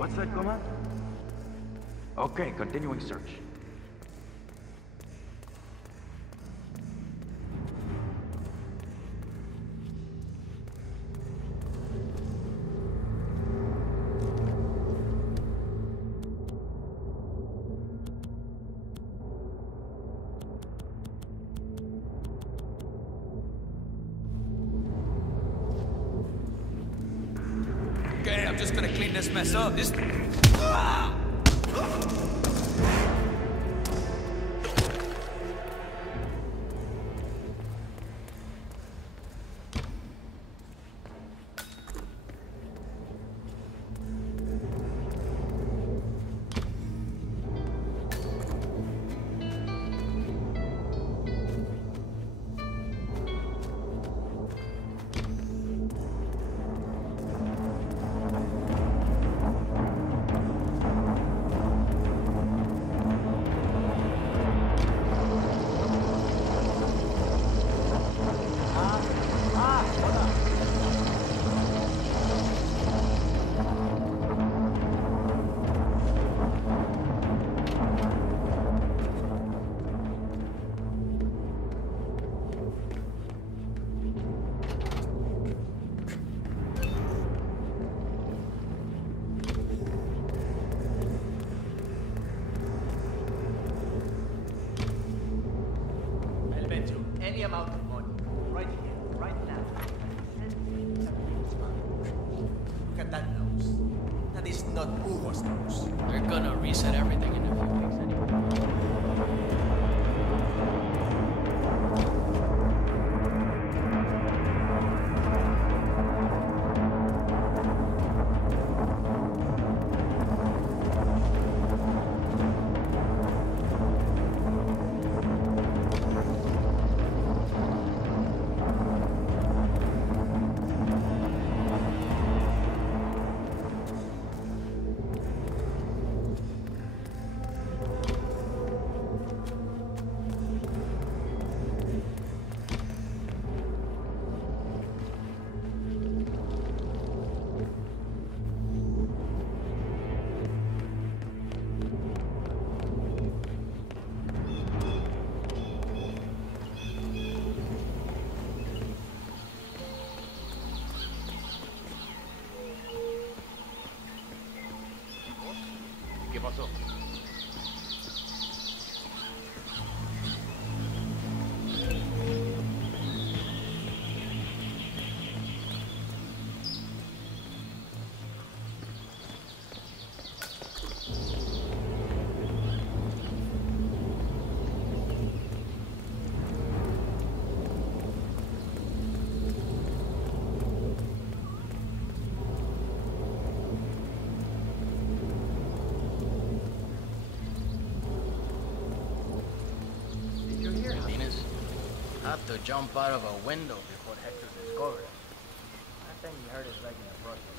What's that command? Okay, continuing search. Okay, I'm just gonna clean this mess up. Any amount of money, right here, right now. Look at that nose. That is not Hugo's nose. They're gonna reset everything in a few weeks anyway. ¿Qué pasó? Have to jump out of a window before Hector discovered it. I think he hurt his leg in the process.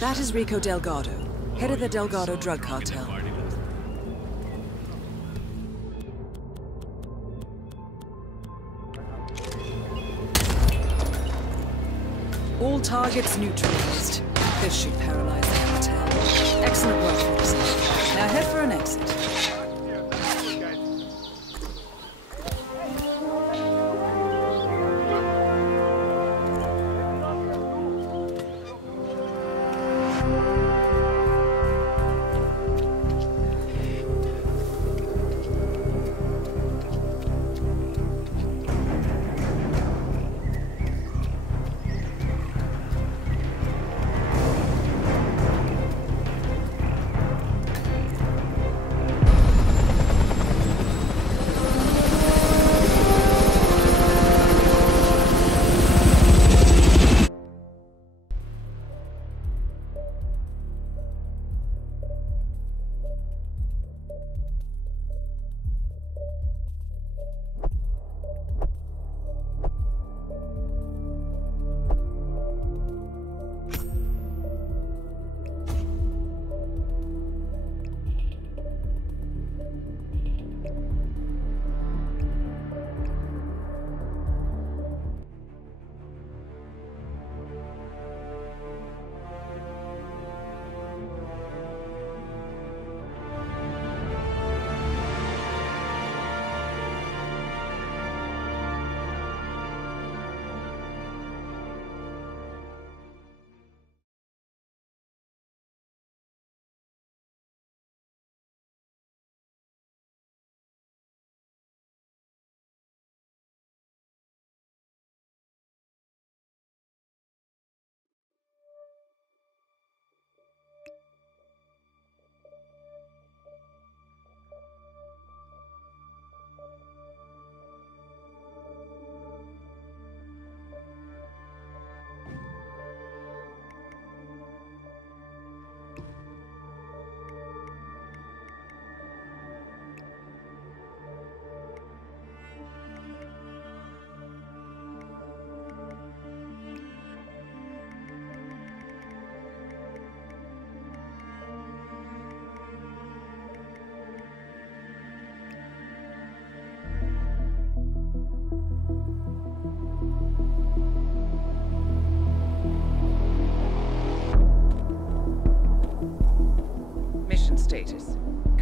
That is Rico Delgado, head of the Delgado drug cartel. All targets neutralized. This should paralyze the cartel. Excellent work, officer. Now head for an exit.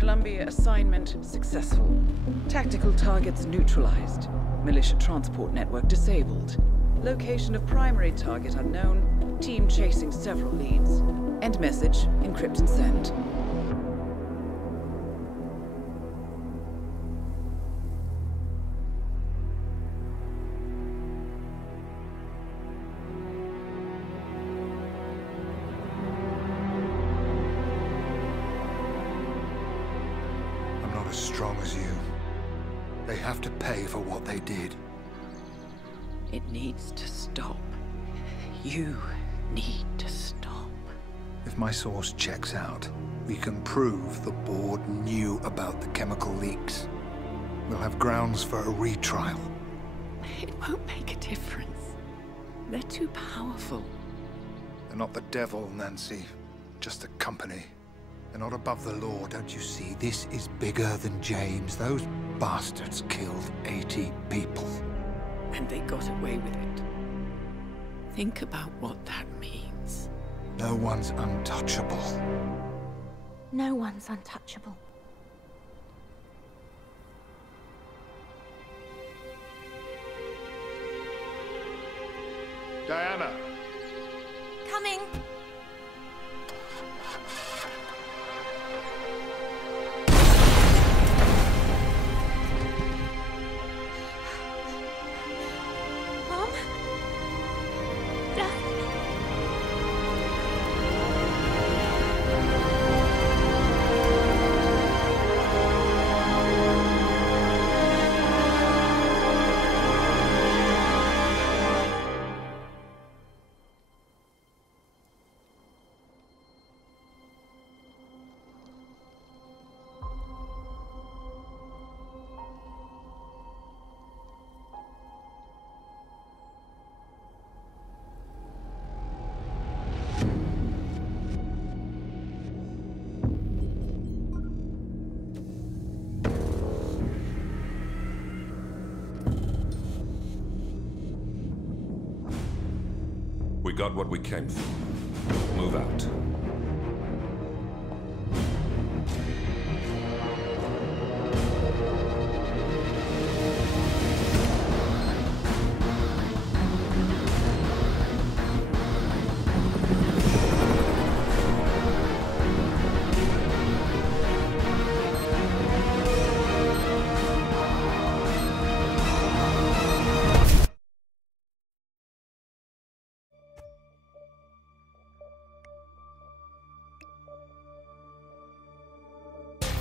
Columbia assignment successful. Tactical targets neutralized. Militia transport network disabled. Location of primary target unknown. Team chasing several leads. End message, encrypt and send. I'm not as strong as you. They have to pay for what they did. It needs to stop. You need to stop. If my source checks out, we can prove the board knew about the chemical leaks. We'll have grounds for a retrial. It won't make a difference. They're too powerful. They're not the devil, Nancy. Just a company. They're not above the law, don't you see? This is bigger than James. Those bastards killed 80 people. And they got away with it. Think about what that means. No one's untouchable. No one's untouchable. Diana! Coming! Mom? Dad? We got what we came for. Move out.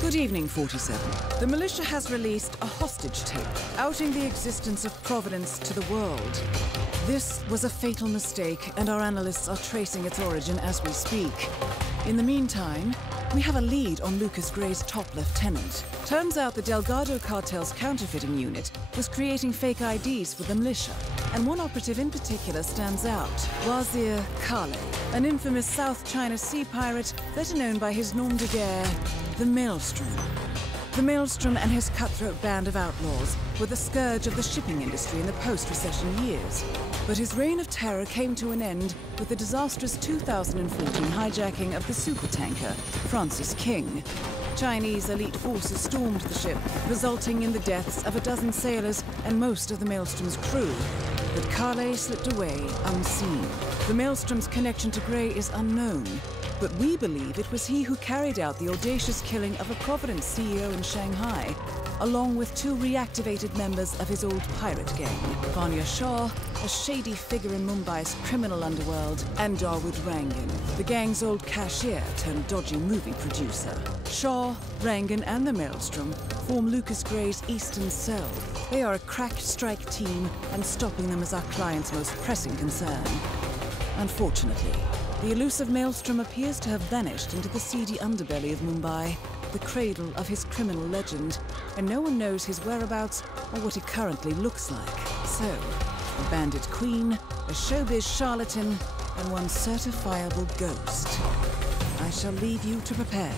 Good evening, 47. The militia has released a hostage tape, outing the existence of Providence to the world. This was a fatal mistake, and our analysts are tracing its origin as we speak. In the meantime, we have a lead on Lucas Gray's top lieutenant. Turns out the Delgado cartel's counterfeiting unit was creating fake IDs for the militia, and one operative in particular stands out, Wazir Kale, an infamous South China Sea pirate better known by his nom de guerre, the Maelstrom. The Maelstrom and his cutthroat band of outlaws were the scourge of the shipping industry in the post-recession years. But his reign of terror came to an end with the disastrous 2014 hijacking of the supertanker, Francis King. Chinese elite forces stormed the ship, resulting in the deaths of a dozen sailors and most of the Maelstrom's crew. But Kale slipped away unseen. The Maelstrom's connection to Gray is unknown, but we believe it was he who carried out the audacious killing of a Providence CEO in Shanghai, along with two reactivated members of his old pirate gang, Vanya Shah, a shady figure in Mumbai's criminal underworld, and Dawood Rangan, the gang's old cashier turned dodgy movie producer. Shah, Rangan, and the Maelstrom form Lucas Gray's Eastern Cell. They are a crack strike team, and stopping them is our client's most pressing concern. Unfortunately, the elusive Maelstrom appears to have vanished into the seedy underbelly of Mumbai, the cradle of his criminal legend, and no one knows his whereabouts or what he currently looks like. So, a bandit queen, a showbiz charlatan, and one certifiable ghost. I shall leave you to prepare.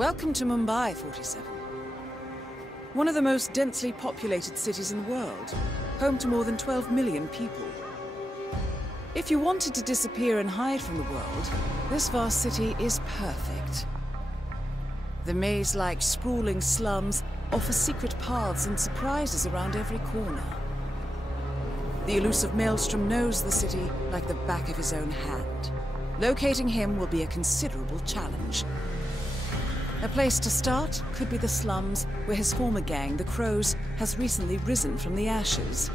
Welcome to Mumbai, 47. One of the most densely populated cities in the world, home to more than 12 million people. If you wanted to disappear and hide from the world, this vast city is perfect. The maze-like sprawling slums offer secret paths and surprises around every corner. The elusive Maelstrom knows the city like the back of his own hand. Locating him will be a considerable challenge. A place to start could be the slums where his former gang, the Crows, has recently risen from the ashes.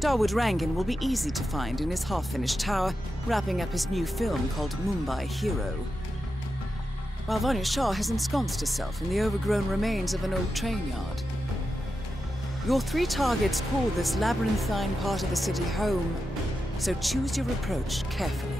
Dawood Rangan will be easy to find in his half-finished tower, wrapping up his new film called Mumbai Hero. While Vanya Shah has ensconced herself in the overgrown remains of an old train yard. Your 3 targets call this labyrinthine part of the city home, so choose your approach carefully.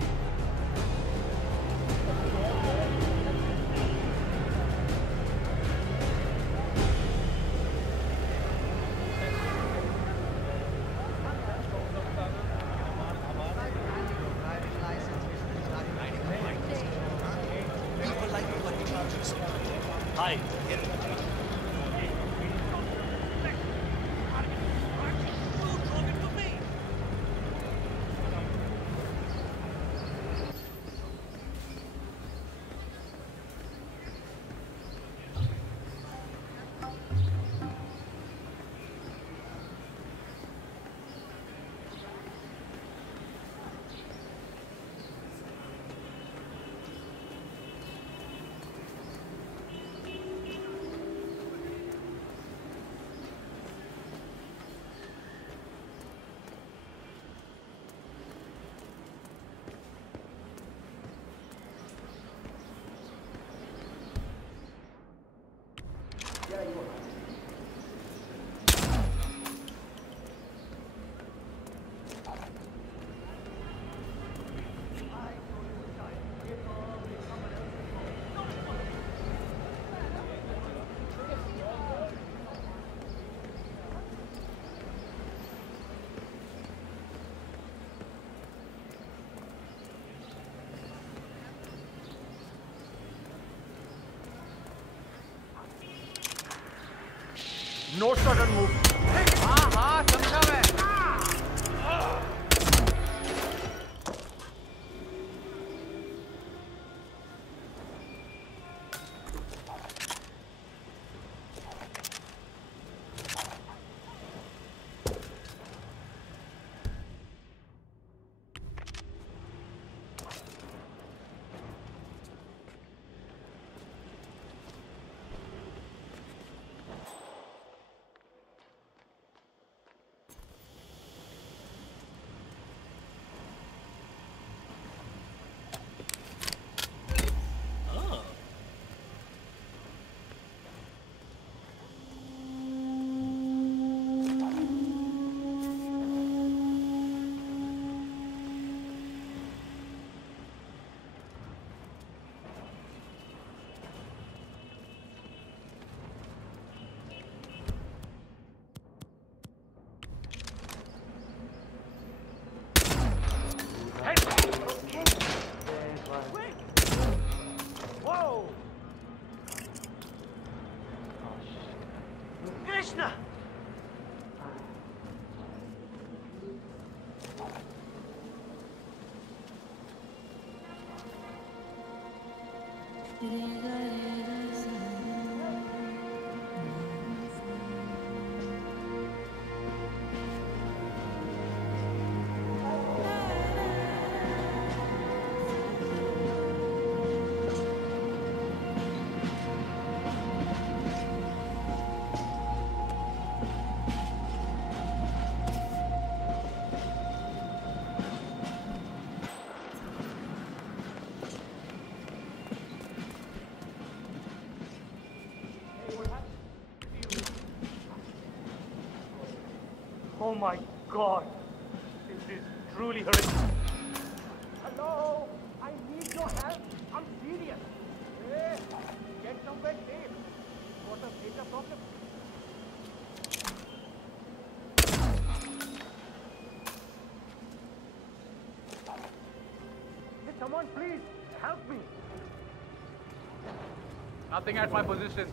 No sudden move. हाँ समझा मैं. Krishna! Oh my God! This is truly horrific. Hello! I need your help! I'm serious! Hey! Get somewhere safe! What a major problem! Hey, someone please help me! Nothing at my position.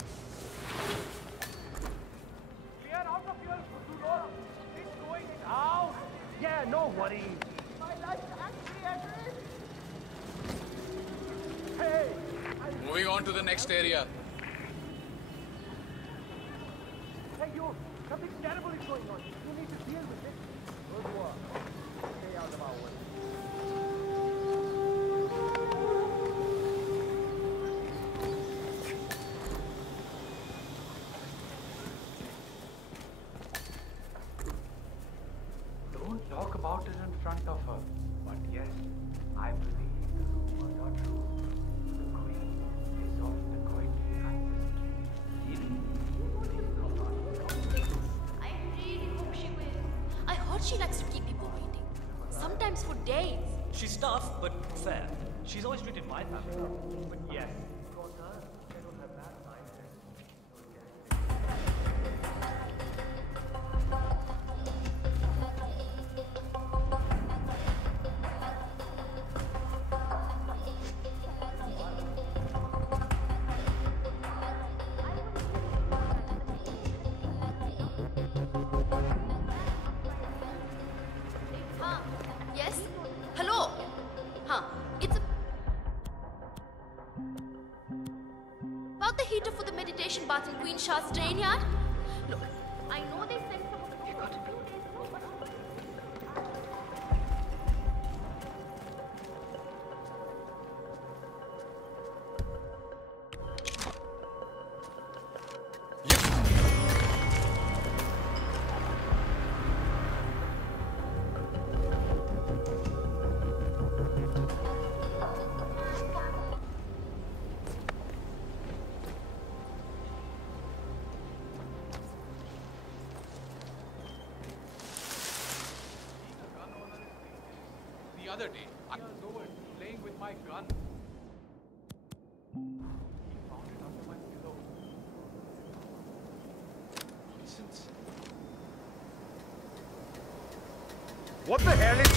Clear out of here, Kuduro. It's going out. Yeah, no worries. My life's actually at risk. Hey! Moving on to the next area. Hey, you! Something terrible is going on. You need to deal with it. Good work. Stay out of our way. Don't talk about it in front of her. But yes, I believe the rumors are true. The Queen is of the Koiti ancestry. I really hope she will. I heard she likes to keep people waiting. Sometimes for days. She's tough, but fair. She's always treated my family. But yes. Yes? Hello? It's about the heater for the meditation bath in Queen Shah's train yard? Look, I know they sent some of the people a few days ago, but The other day, I was over playing with my gun. He found it under my pillow. Nonsense. What the hell is...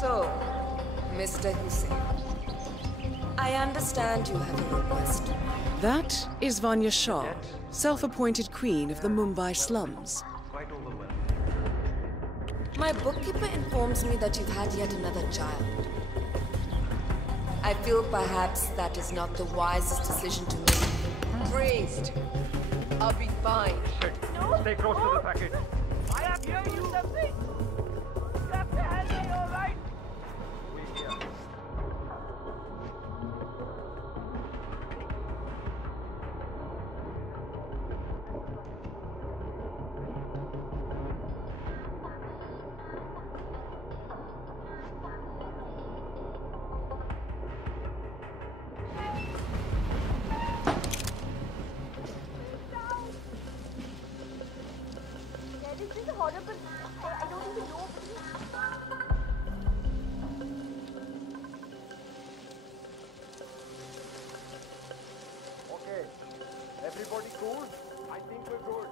So, Mr. Hussein, I understand you have a request. That is Vanya Shah, self-appointed queen of the Mumbai slums. Quite overwhelmed. My bookkeeper informs me that you've had yet another child. I feel perhaps that is not the wisest decision to make. Priest, I'll be fine. Stay close to the package. I am here, you something. Dr. Henry, all right? We here. this is horrible. I don't even know. Okay. Everybody cool? I think we're good.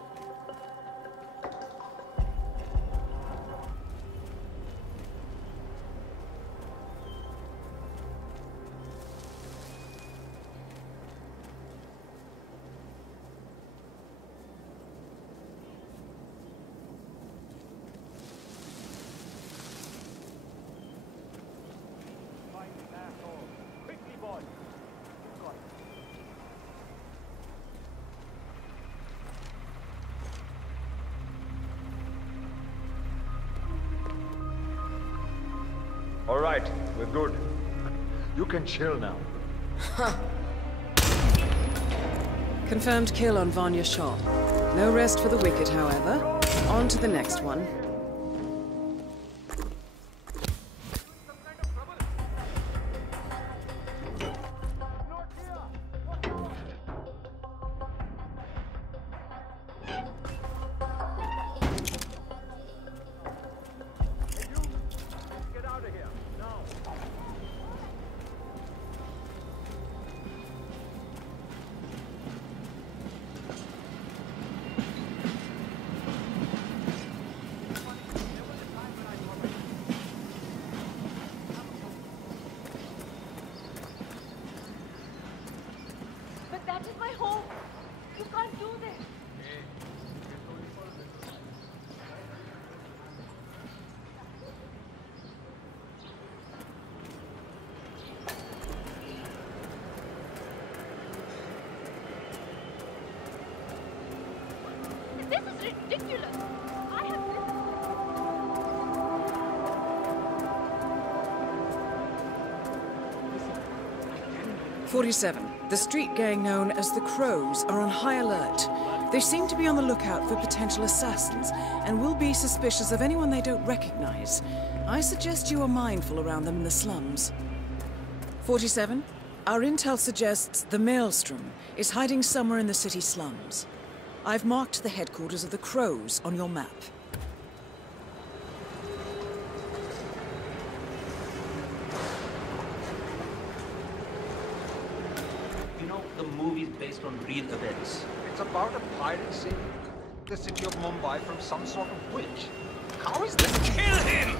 Find the asshole. Quickly, boy. You've got it. All right, we're good. You can chill now. Confirmed kill on Vanya Shah. No rest for the wicked, however. On to the next one. You can't do this. This is ridiculous. I have listened. 47. The street gang known as the Crows are on high alert. They seem to be on the lookout for potential assassins and will be suspicious of anyone they don't recognize. I suggest you are mindful around them in the slums. 47. Our intel suggests the Maelstrom is hiding somewhere in the city slums. I've marked the headquarters of the Crows on your map. You know, the movie's based on real events. It's about a pirate saving the city of Mumbai from some sort of witch. How is this? Kill him!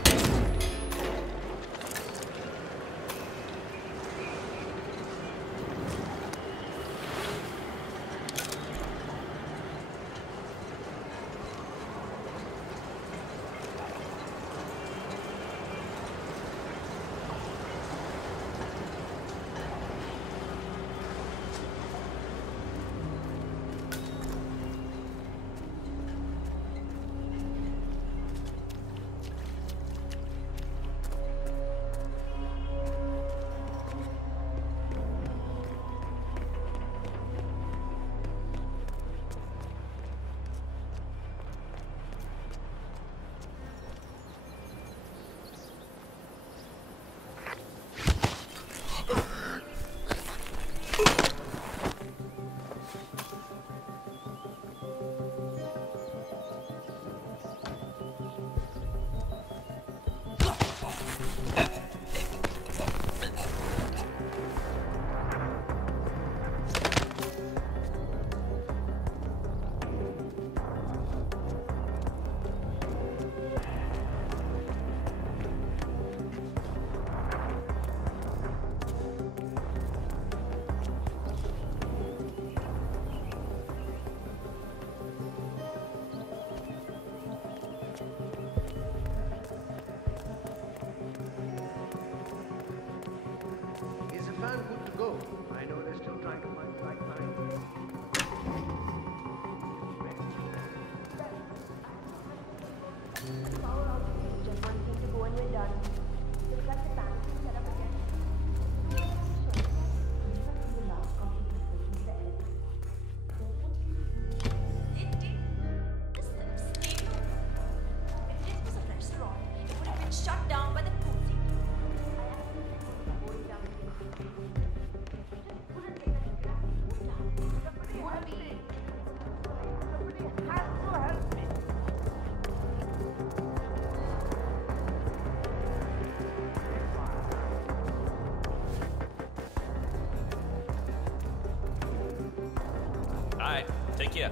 Alright, take care.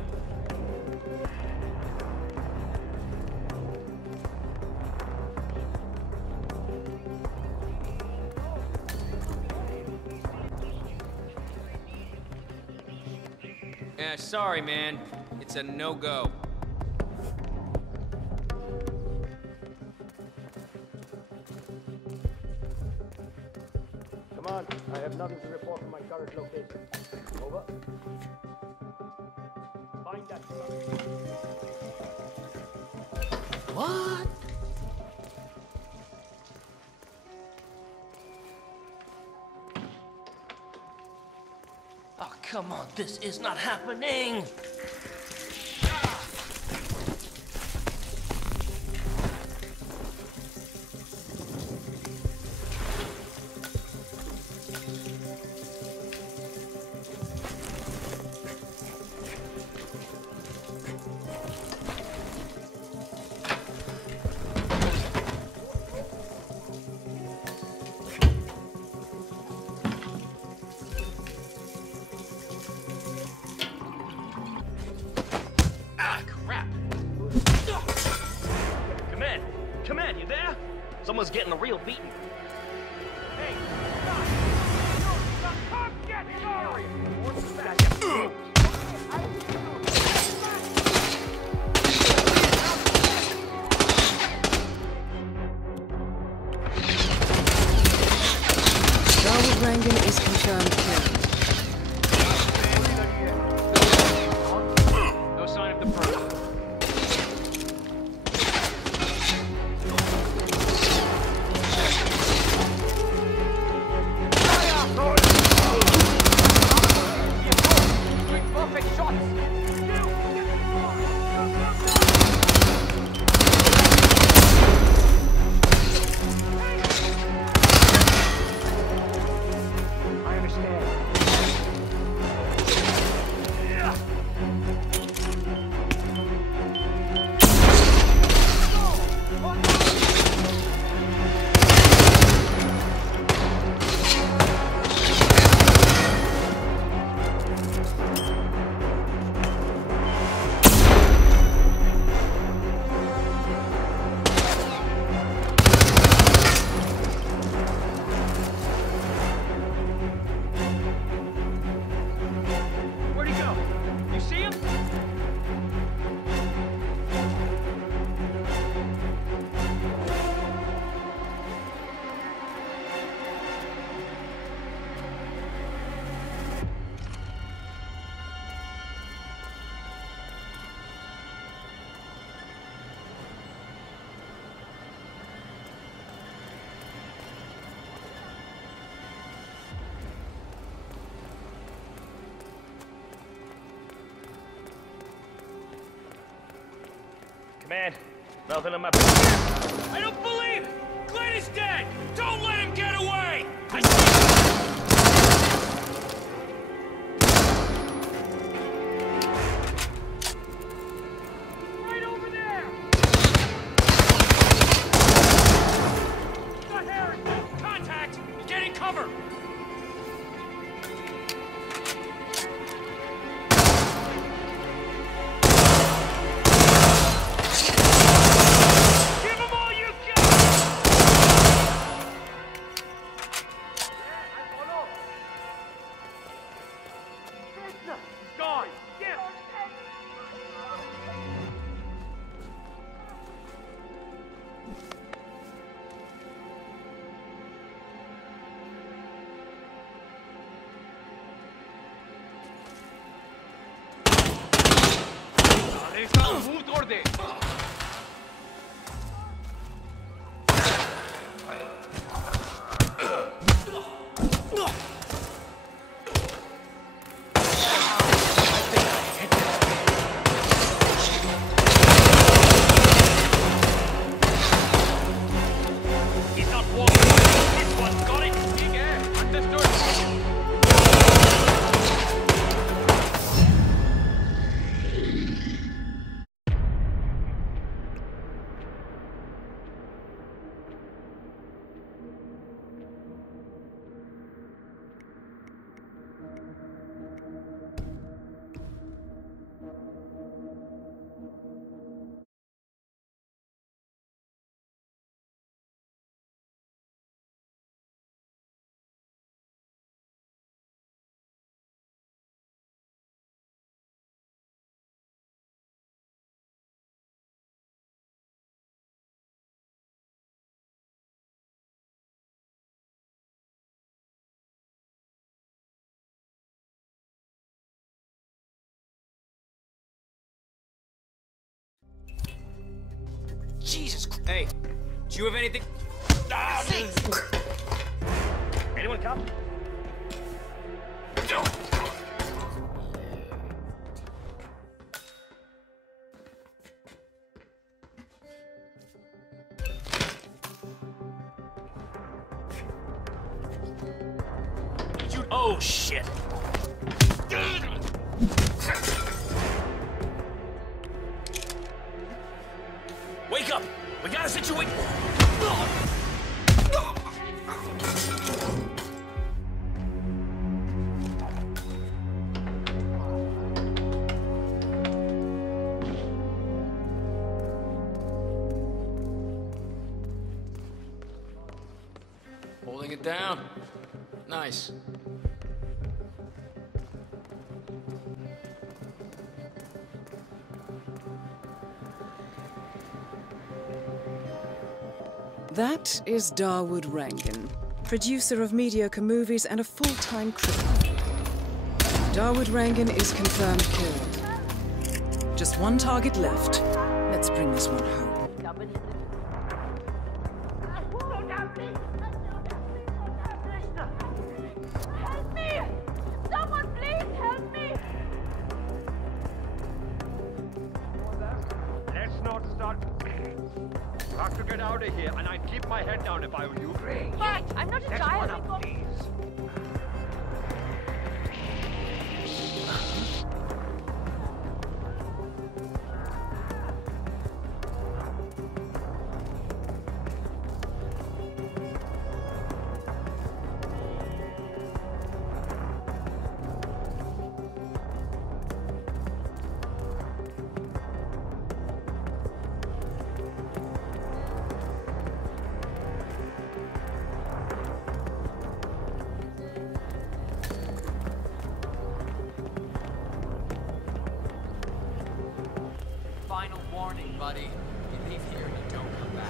Sorry, man. It's a no-go. Come on, I have nothing to report from my current location. Over. Find that What? Oh, come on, this is not happening! Command, you there? Someone's getting a real beating. Hey, stop! No, stop! Get sorry! Command, nothing on my... I don't believe it! Glenn is dead! Don't let him get away! I see... Right over there! Got Harris! Contact! Get in cover! Give him all you got! Yeah, I follow. Prisoner! Gone! Get him! साले का मुंह तोड़ दे He's not walking. This one's got it. ठीक है understood Jesus Christ. Hey, do you have anything? anyone come You... Oh, shit. Wake up! We got a situation. Holding it down. Nice. That is Dawood Rangan, producer of mediocre movies and a full-time criminal. Dawood Rangan is confirmed killed. Just one target left. Let's bring this one home. Help me! Someone please help me! let's not start I have to get out of here and I'd keep my head down if I were you But I'm not a let's child. one up, please Final warning, buddy. You leave here and you don't come back.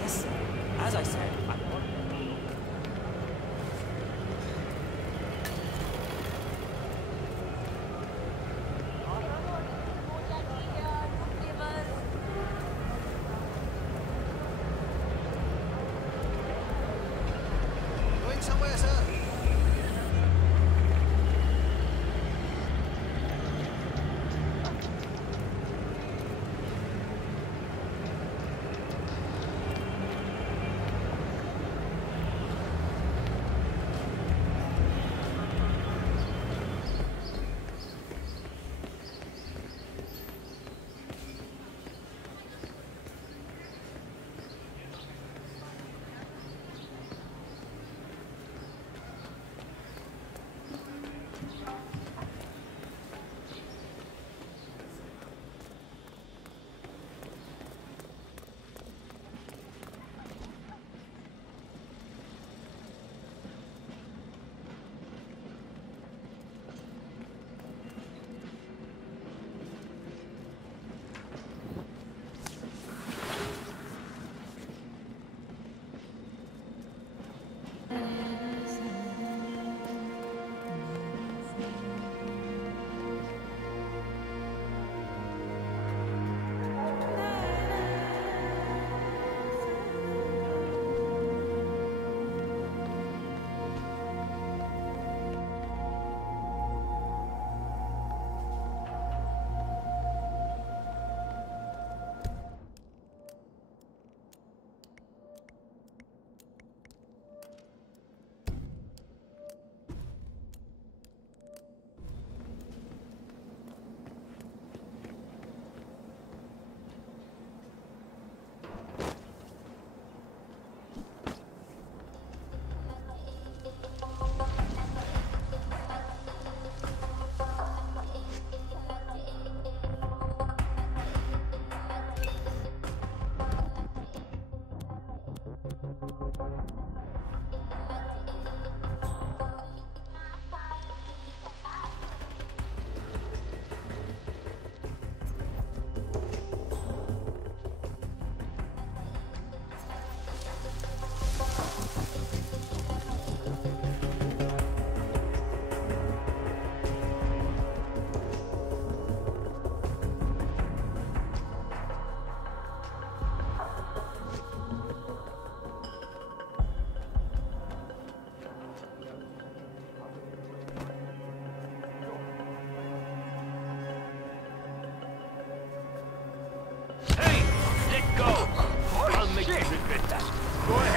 Yes, as I said, I want...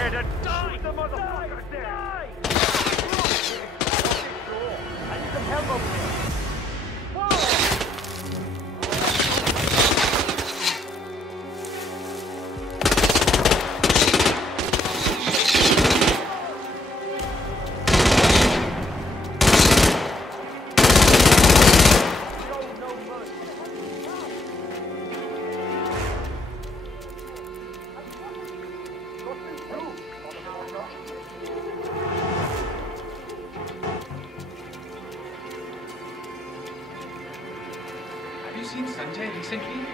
ahead and shoot the motherfucker dead! I need some help over here. Have you seen Sanjay recently?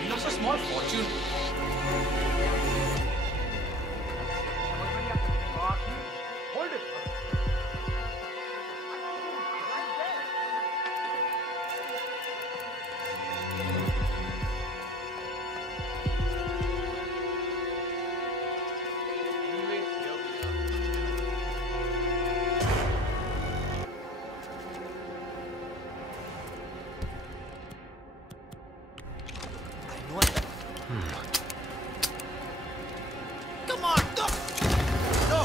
He lost a small fortune. Hold it! Come on, go! No!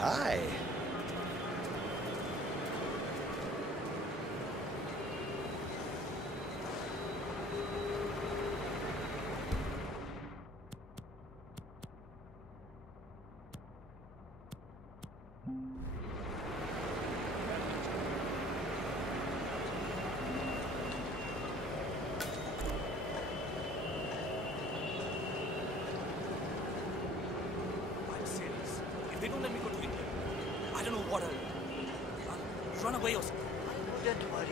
Hi. I'm serious. If they don't let me go to India, I don't know what I'll run away or something. Don't worry.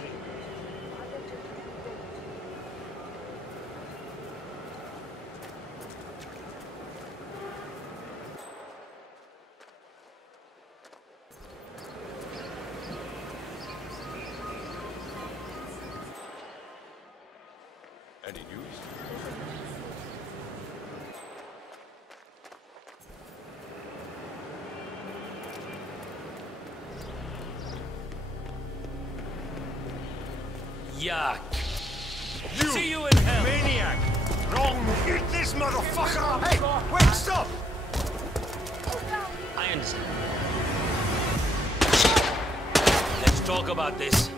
Any news? Yuck. See you in hell. Maniac! Wrong! Eat this motherfucker! Hey! Wait, stop! I understand. Let's talk about this.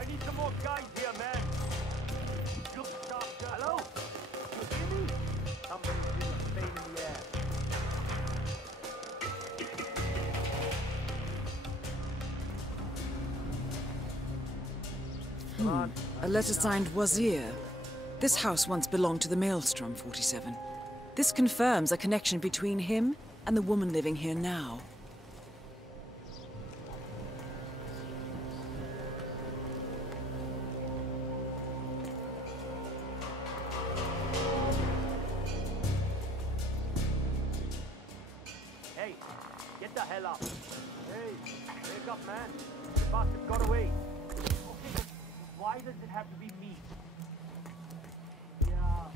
I need some more guys here, man. Look sharp, girl. Hello? You hear me? Somebody's been a pain in the ass. A letter signed Wazir. This house once belonged to the Maelstrom 47. This confirms a connection between him and the woman living here now. Hey, get the hell up. Hey, wake up, man. The bastard got away. Okay, does it have to be me? Yeah.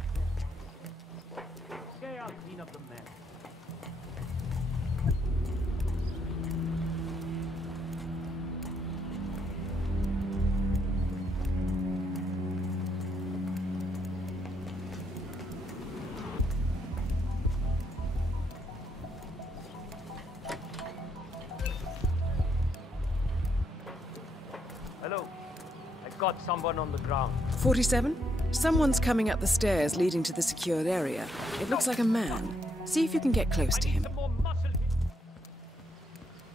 Okay, I'll clean up the mess. Hello. I got someone on the ground. 47? Someone's coming up the stairs leading to the secured area. It looks like a man. See if you can get close to him.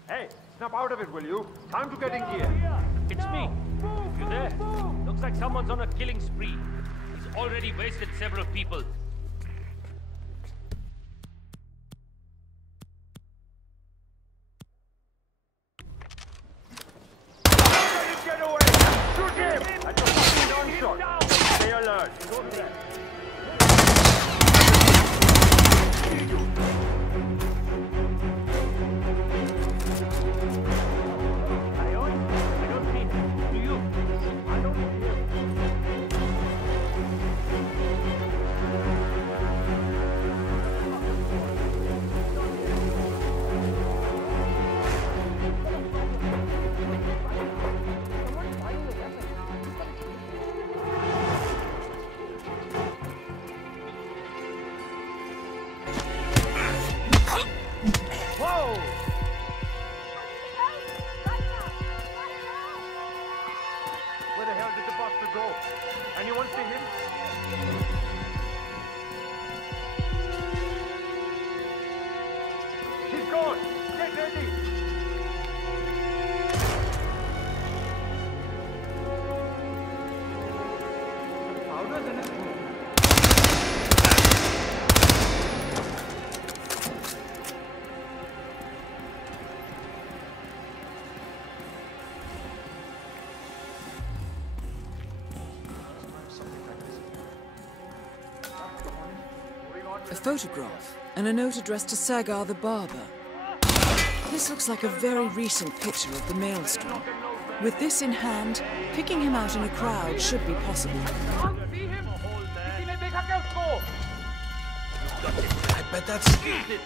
Hey, snap out of it, will you? Time to get in gear. It's me. You there? Looks like someone's on a killing spree. He's already wasted several people. Get away! Shoot him! That's a fucking gunshot! Stay alert. Go to that. Anyone see him? He's gone! Get ready! The powder's in his room. A photograph and a note addressed to Sagar the barber. This looks like a very recent picture of the Maelstrom. With this in hand, picking him out in a crowd should be possible. I bet that's it.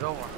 Don't worry.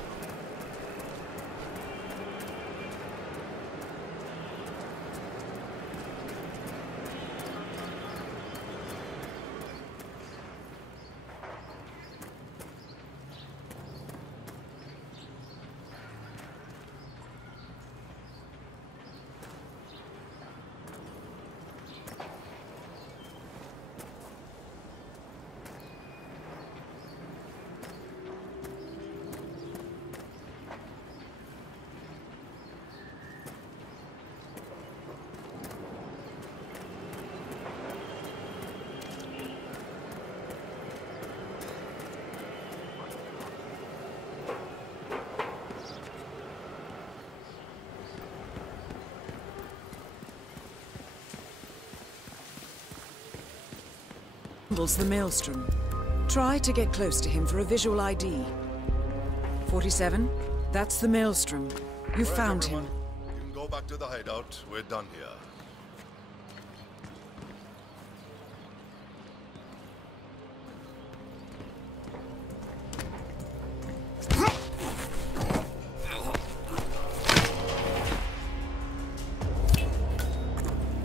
The Maelstrom. Try to get close to him for a visual ID. 47, that's the Maelstrom. You found him. You can go back to the hideout. We're done here.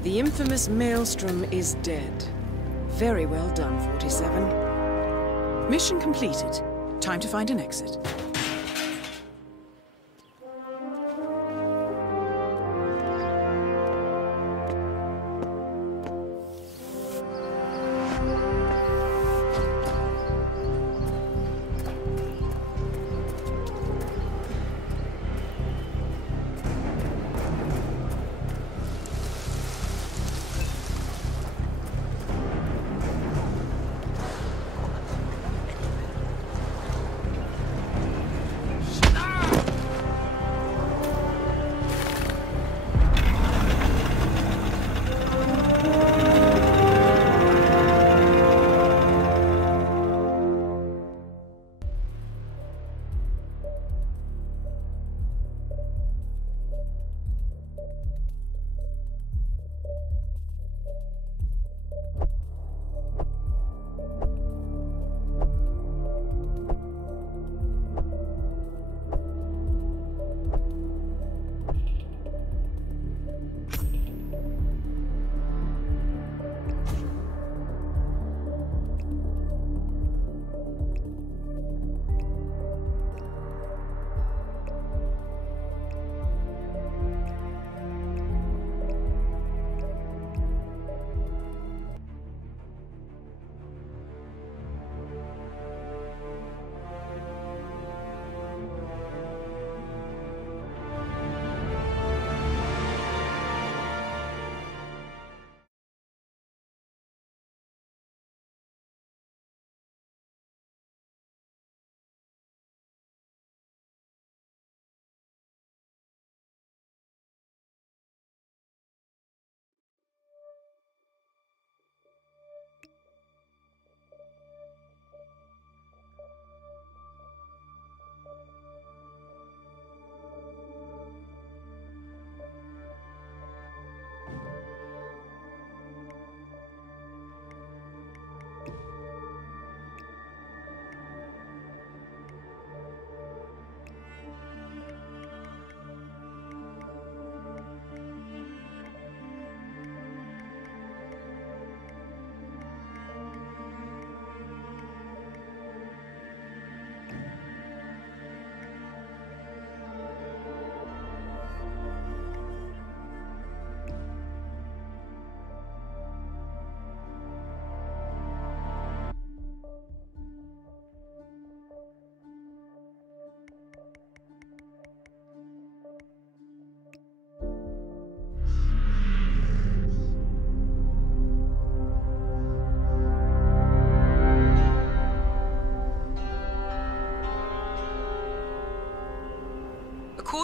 The infamous Maelstrom is dead. Very well done, 47. Mission completed. Time to find an exit.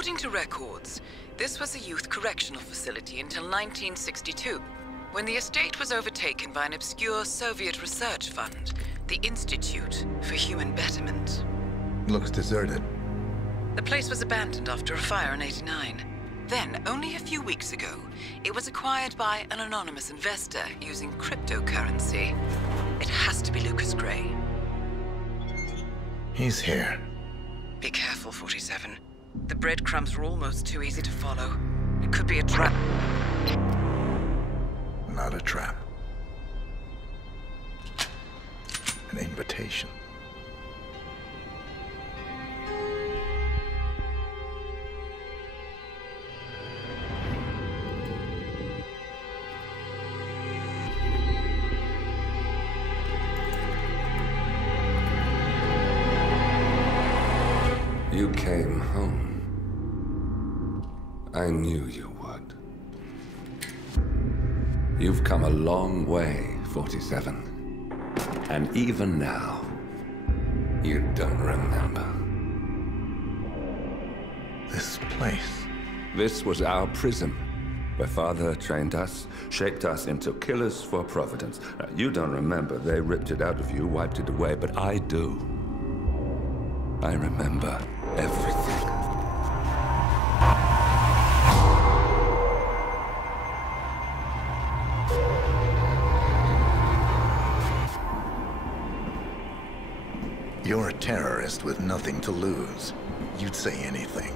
According to records, this was a youth correctional facility until 1962, when the estate was overtaken by an obscure Soviet research fund, the Institute for Human Betterment. Looks deserted. The place was abandoned after a fire in '89. Then, only a few weeks ago, it was acquired by an anonymous investor using cryptocurrency. It has to be Lucas Gray. He's here. Be careful, 47. The breadcrumbs were almost too easy to follow. It could be a trap. Not a trap. An invitation. You came home. I knew you would. You've come a long way, 47. And even now, you don't remember. This place. This was our prison, where Father trained us, shaped us into killers for Providence. Now, you don't remember. They ripped it out of you, wiped it away, but I do. I remember everything. You're a terrorist with nothing to lose. You'd say anything.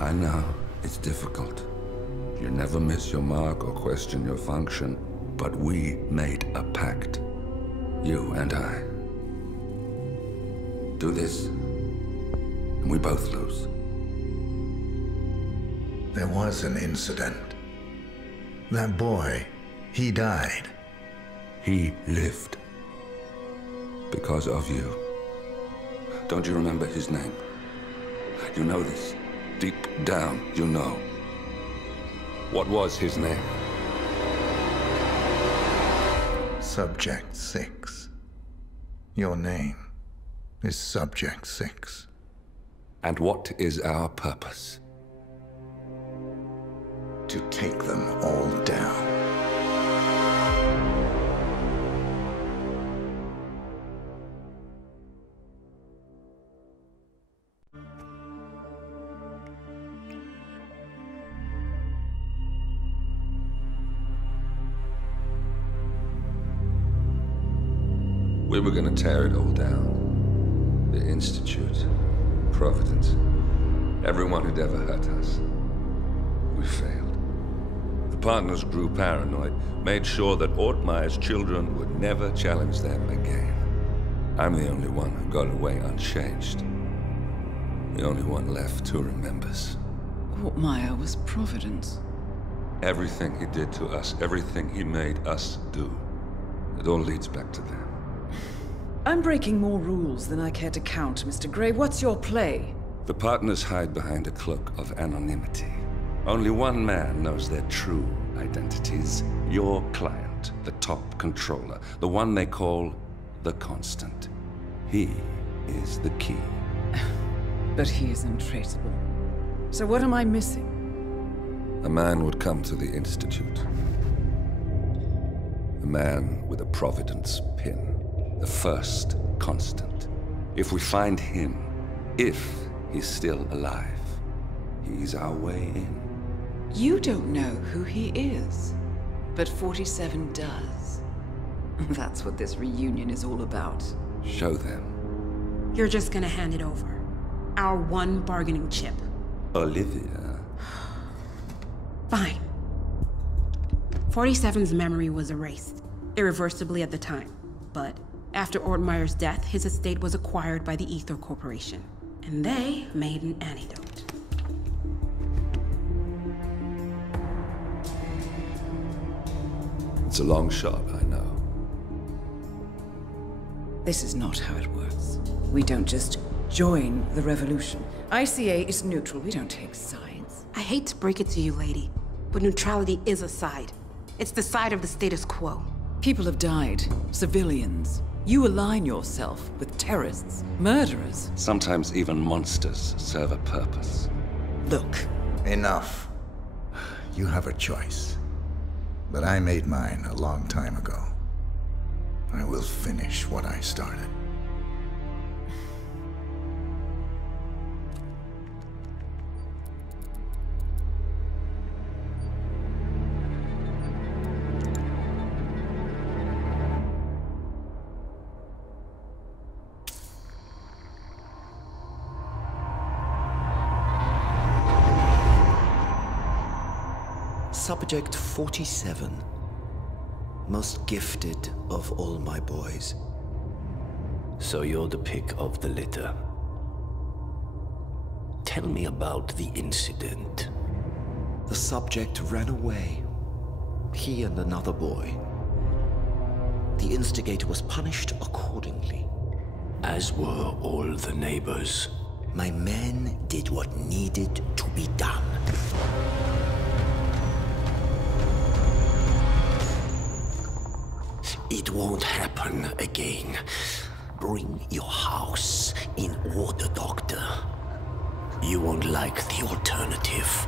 I know, it's difficult. You never miss your mark or question your function, but we made a pact. You and I. Do this, and we both lose. There was an incident. That boy, he died. He lived. Because of you. Don't you remember his name? You know this. Deep down, you know. What was his name? Subject 6. Your name is Subject 6. And what is our purpose? To take them all down. We were gonna tear it all down. The Institute, Providence, everyone who'd ever hurt us. We failed. The partners grew paranoid, made sure that Ortmeyer's children would never challenge them again. I'm the only one who got away unchanged. The only one left who remembers. Ortmeyer was Providence. Everything he did to us, everything he made us do, it all leads back to them. I'm breaking more rules than I care to count, Mr. Gray. What's your play? The partners hide behind a cloak of anonymity. Only one man knows their true identities. Your client, the top controller, the one they call the Constant. He is the key. But he is untraceable. So what am I missing? A man would come to the Institute. A man with a Providence pin. The first Constant. If we find him, if he's still alive, he's our way in. You don't know who he is, but 47 does. That's what this reunion is all about. Show them. You're just gonna hand it over. Our one bargaining chip. Olivia. Fine. 47's memory was erased, irreversibly at the time. But after Ortmeyer's death, his estate was acquired by the Ether Corporation. And they made an antidote. It's a long shot, I know. This is not how it works. We don't just join the revolution. ICA is neutral. We don't take sides. I hate to break it to you, lady, But neutrality is a side. It's the side of the status quo. People have died. Civilians. You align yourself with terrorists, murderers. Sometimes even monsters serve a purpose. Look. Enough. You have a choice. But I made mine a long time ago. I will finish what I started. Subject 47. Most gifted of all my boys. So you're the pick of the litter. Tell me about the incident. The subject ran away. He and another boy. The instigator was punished accordingly. As were all the neighbors. My men did what needed to be done. It won't happen again. Bring your house in order, Doctor. You won't like the alternative.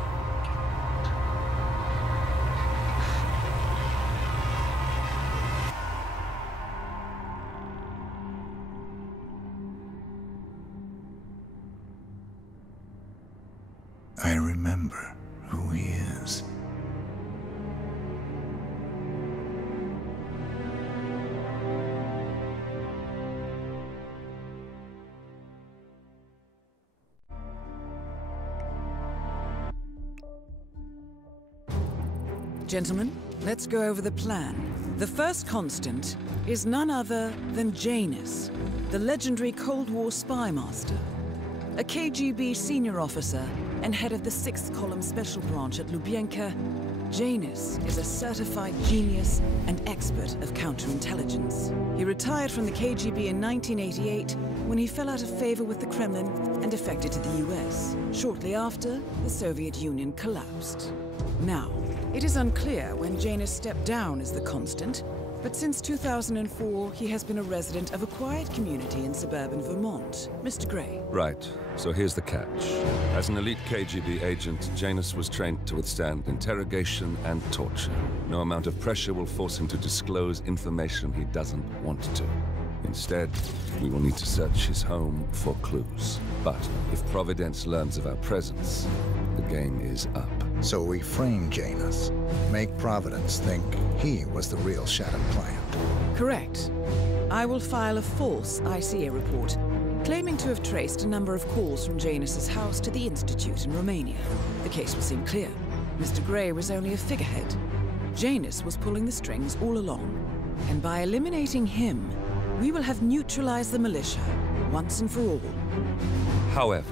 I remember who he is. Gentlemen, let's go over the plan. The first constant is none other than Janus, the legendary Cold War spy master. A KGB senior officer and head of the 6th Column Special Branch at Lubyanka, Janus is a certified genius and expert of counterintelligence. He retired from the KGB in 1988 when he fell out of favor with the Kremlin and defected to the US. Shortly after, the Soviet Union collapsed. Now, it is unclear when Janus stepped down as the constant, but since 2004, he has been a resident of a quiet community in suburban Vermont. Mr. Gray. Right. So here's the catch. As an elite KGB agent, Janus was trained to withstand interrogation and torture. No amount of pressure will force him to disclose information he doesn't want to. Instead, we will need to search his home for clues. But if Providence learns of our presence, the game is up. So we frame Janus, make Providence think he was the real Shadow client. Correct. I will file a false ICA report, claiming to have traced a number of calls from Janus's house to the Institute in Romania. The case will seem clear. Mr. Gray was only a figurehead. Janus was pulling the strings all along. And by eliminating him, we will have neutralized the militia, once and for all. However,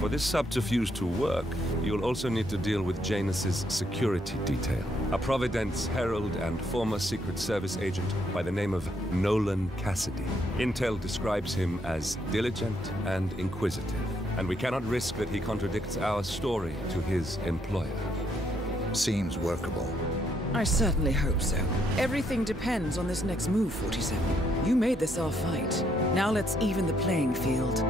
for this subterfuge to work, you'll also need to deal with Janus's security detail. A Providence herald and former Secret Service agent by the name of Nolan Cassidy. Intel describes him as diligent and inquisitive, and we cannot risk that he contradicts our story to his employer. Seems workable. I certainly hope so. Everything depends on this next move, 47. You made this our fight. Now let's even the playing field.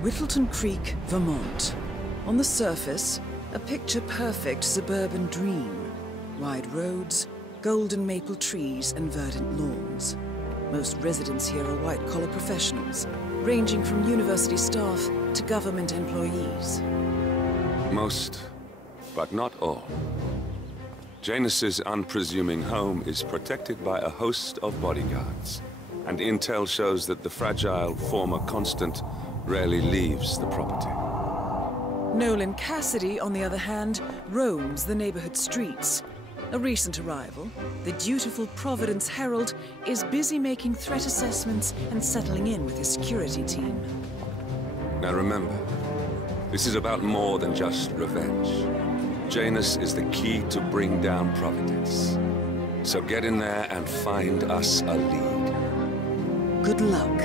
Whittleton Creek, Vermont. On the surface, a picture-perfect suburban dream. Wide roads, golden maple trees, and verdant lawns. Most residents here are white-collar professionals, ranging from university staff to government employees. Most, but not all. Janus's unpresuming home is protected by a host of bodyguards, and intel shows that the fragile former Constant rarely leaves the property. Nolan Cassidy, on the other hand, roams the neighborhood streets. A recent arrival, the dutiful Providence Herald is busy making threat assessments and settling in with his security team. Now remember, this is about more than just revenge. Janus is the key to bring down Providence. So get in there and find us a lead. Good luck,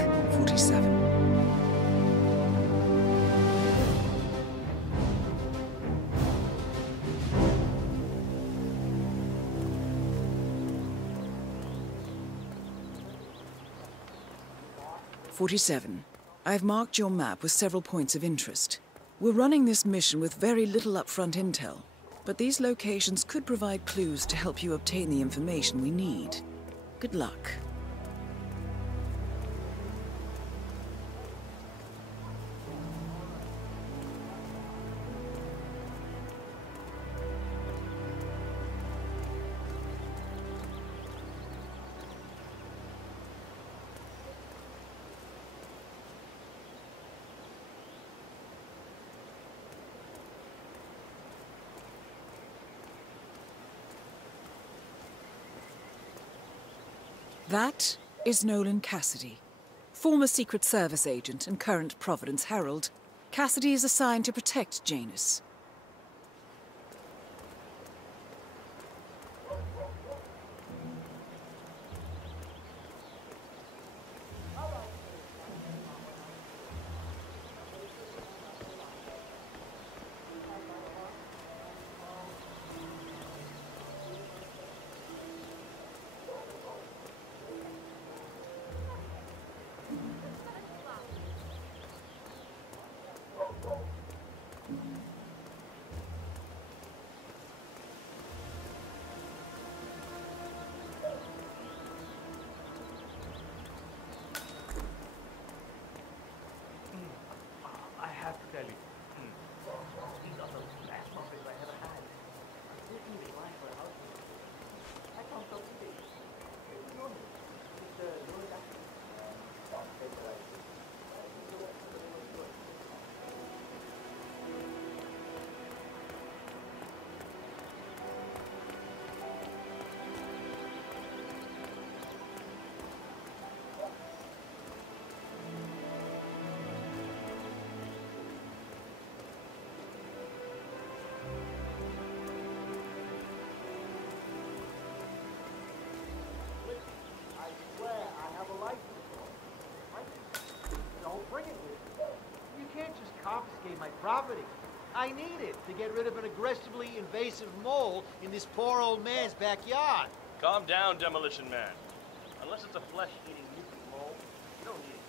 47. I've marked your map with several points of interest. We're running this mission with very little upfront intel, but these locations could provide clues to help you obtain the information we need. Good luck. That is Nolan Cassidy, former Secret Service agent and current Providence Herald. Cassidy is assigned to protect Janus. Confiscate my property. I need it to get rid of an aggressively invasive mole in this poor old man's backyard. Calm down, Demolition Man. Unless it's a flesh-eating mutant mole, you don't need it.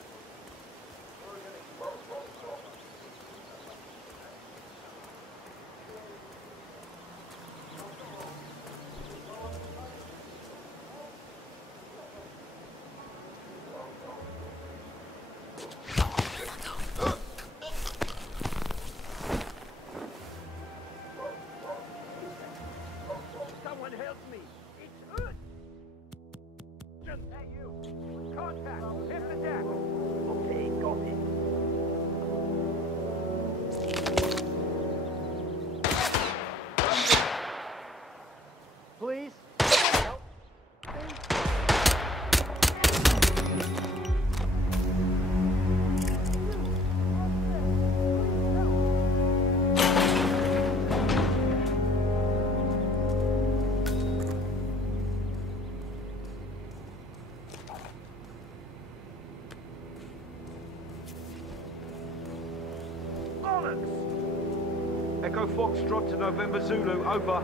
Echo Foxtrot to November Zulu, over.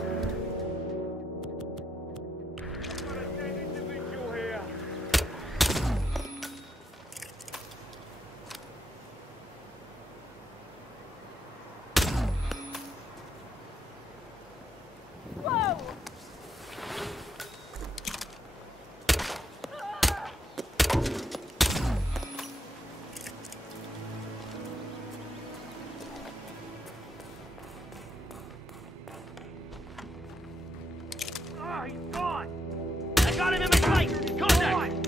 Now he's gone! I got him in my sight! Contact!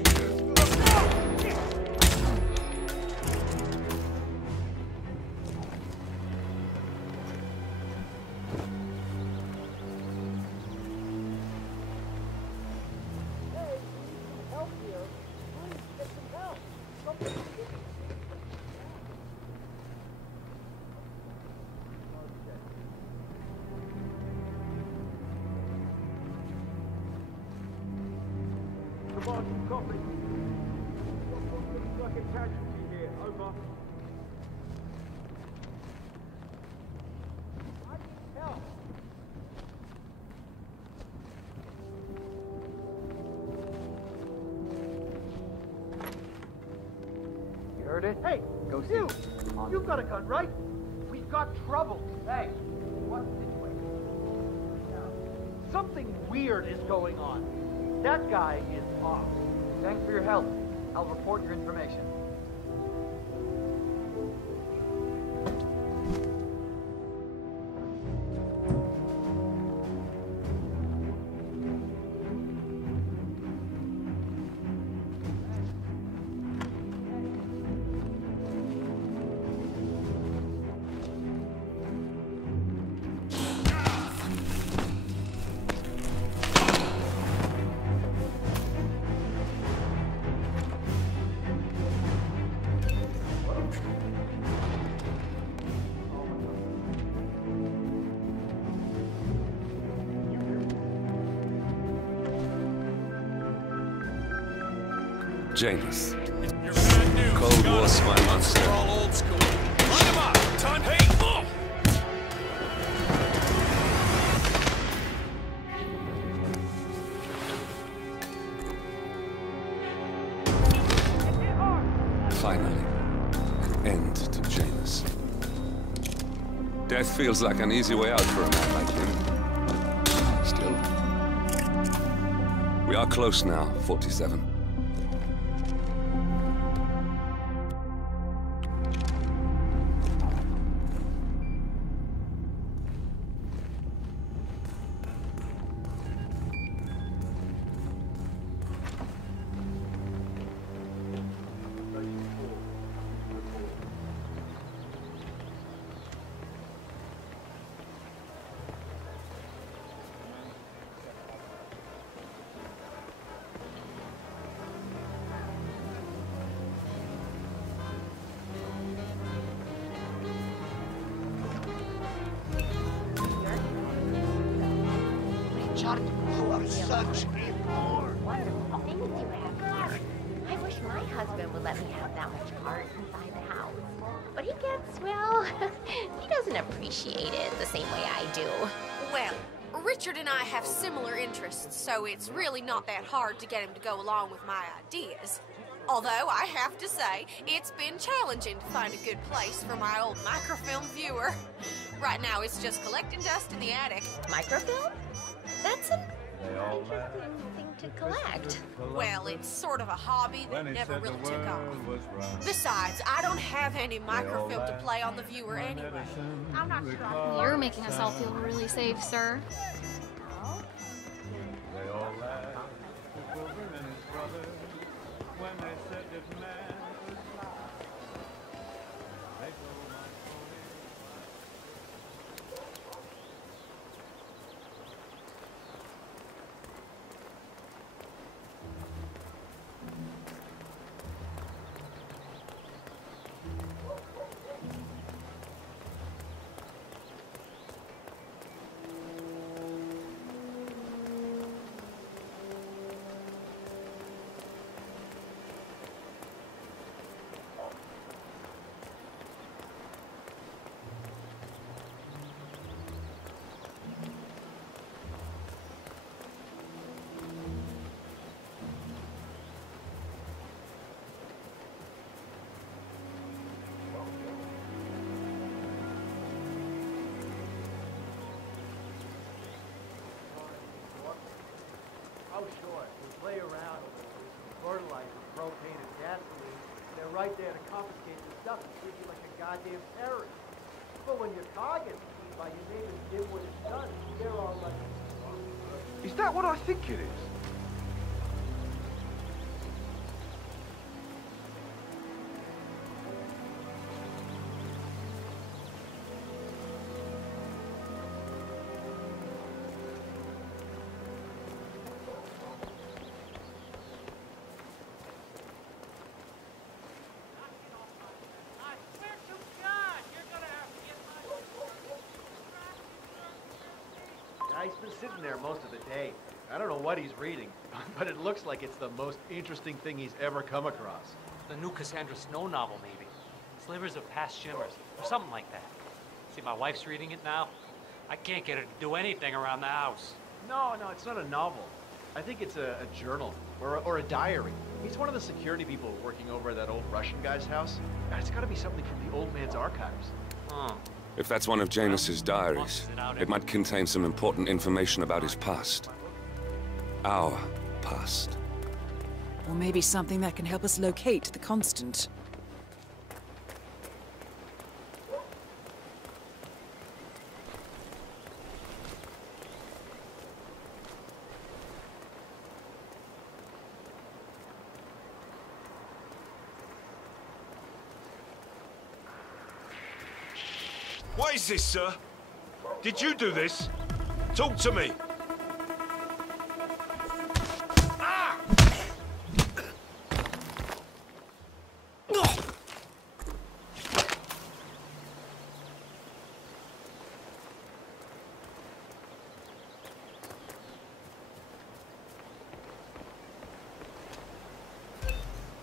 Martin, copy. Looks like a casualty here. Over. I need help. You heard it? Hey, Go see. you! You've got a gun, right? We've got trouble. Hey, what's the situation? Something weird is going on. That guy is off. Thanks for your help. I'll report your information. Janus. Cold War smile monster. We're all old school. Line him up! Time, hey! Oh! Finally, an end to Janus. Death feels like an easy way out for a man like him. Still, we are close now, 47. You are such a bore. Wonderful things you have here. I wish my husband would let me have that much art inside the house. But he gets, well, he doesn't appreciate it the same way I do. Well, Richard and I have similar interests, so it's really not that hard to get him to go along with my ideas. Although, I have to say, it's been challenging to find a good place for my old microfilm viewer. Right now, it's just collecting dust in the attic. Microfilm? That's an interesting thing to collect. Well, it's sort of a hobby that never really took off. Besides, I don't have any microfilm to play on the viewer anyway. I'm not sure. You're making us all feel really safe, sir. They all laughed at Wilbur and his brother when they said that man was blind. They told my Oh, sure. We play around a little with some fertilizer, propane, and gasoline. They're right there to confiscate the stuff and treat you like a goddamn terrorist. But when your car gets keyed by your neighbor's dimwit son, they're all like, Is that what I think it is? He's been sitting there most of the day. I don't know what he's reading, but it looks like it's the most interesting thing he's ever come across. The new Cassandra Snow novel, maybe. Slivers of Past Shimmers, or something like that. See, my wife's reading it now. I can't get her to do anything around the house. No, it's not a novel. I think it's a journal, or a diary. He's one of the security people working over at that old Russian guy's house. It's gotta be something from the old man's archives. Oh. If that's one of Janus's diaries, it might contain some important information about his past. Our past. Or maybe something that can help us locate the Constant. What is this, sir? Did you do this? Talk to me. Ah!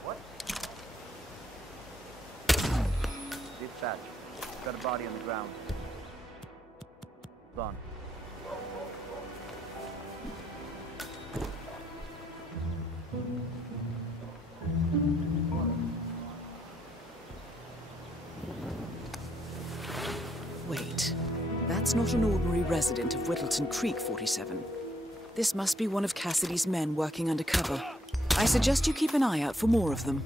What? Dispatch. Got a body on the ground. Hold on. Wait, that's not an ordinary resident of Whittleton Creek, 47. This must be one of Cassidy's men working undercover. I suggest you keep an eye out for more of them.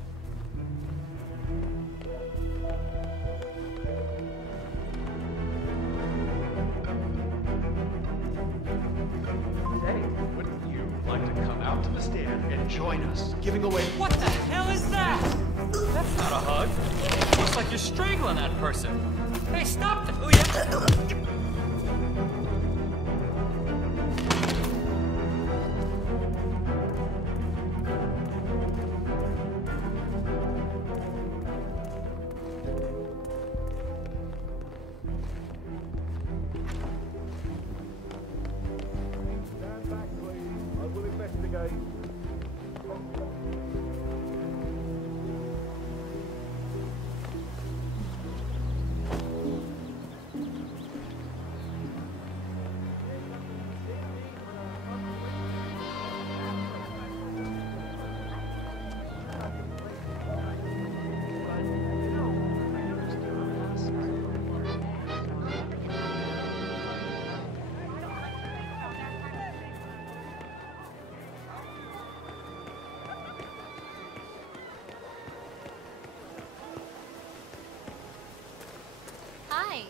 Join us, giving away. What the hell is that? That's not a hug. Looks like you're strangling that person. Hey, stop that! Oh, yeah. Stand back, please. I will investigate. Hi.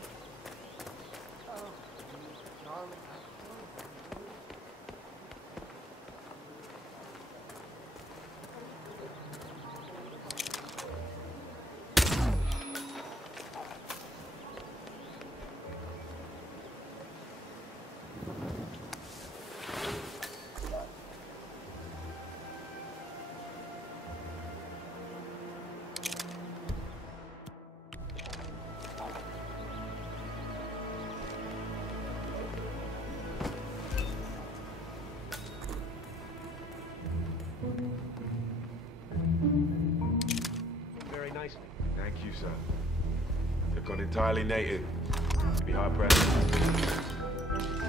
Very nicely. Thank you, sir. They've gone entirely native. Be hard pressed.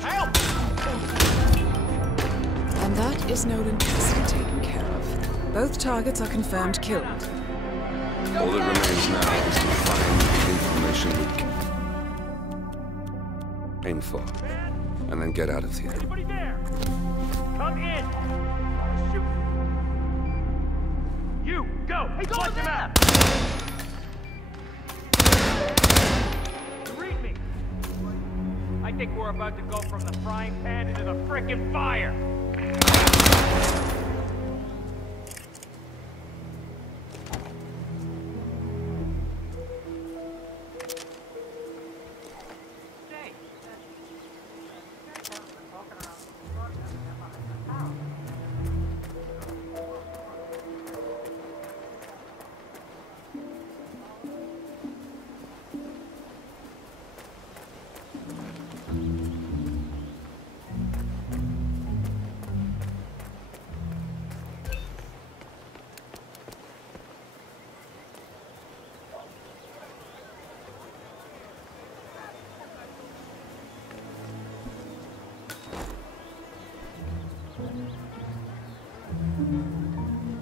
Help! And that is Nolan Cassidy taken care of. Both targets are confirmed killed. All that remains now is to find the information we aim for, and then get out of here. Anybody there? Come in. Shoot. You go. Hey, watch him out. You read me. I think think we're about to go from the frying pan into the frickin' fire. Hey,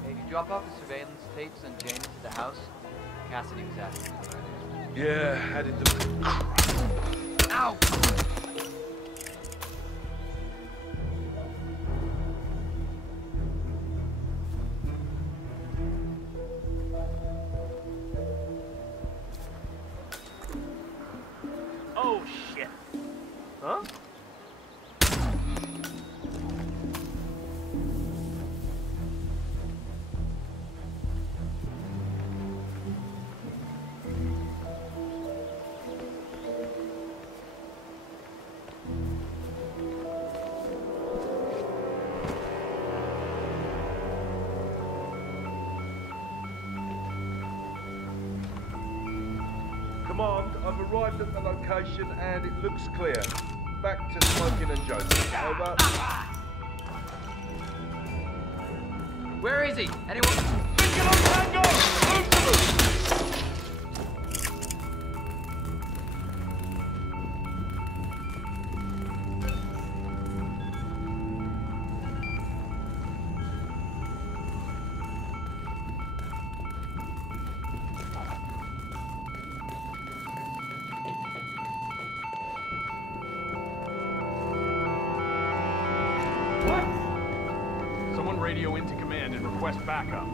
did you drop off the surveillance tapes and James at the house? Cassidy was asking. Yeah, how did the... Ow! Oh, shit. Huh? Command, I've arrived at the location and it looks clear. Back to smoking and joking. Over. Where is he? Anyone? Someone radio into command and request backup.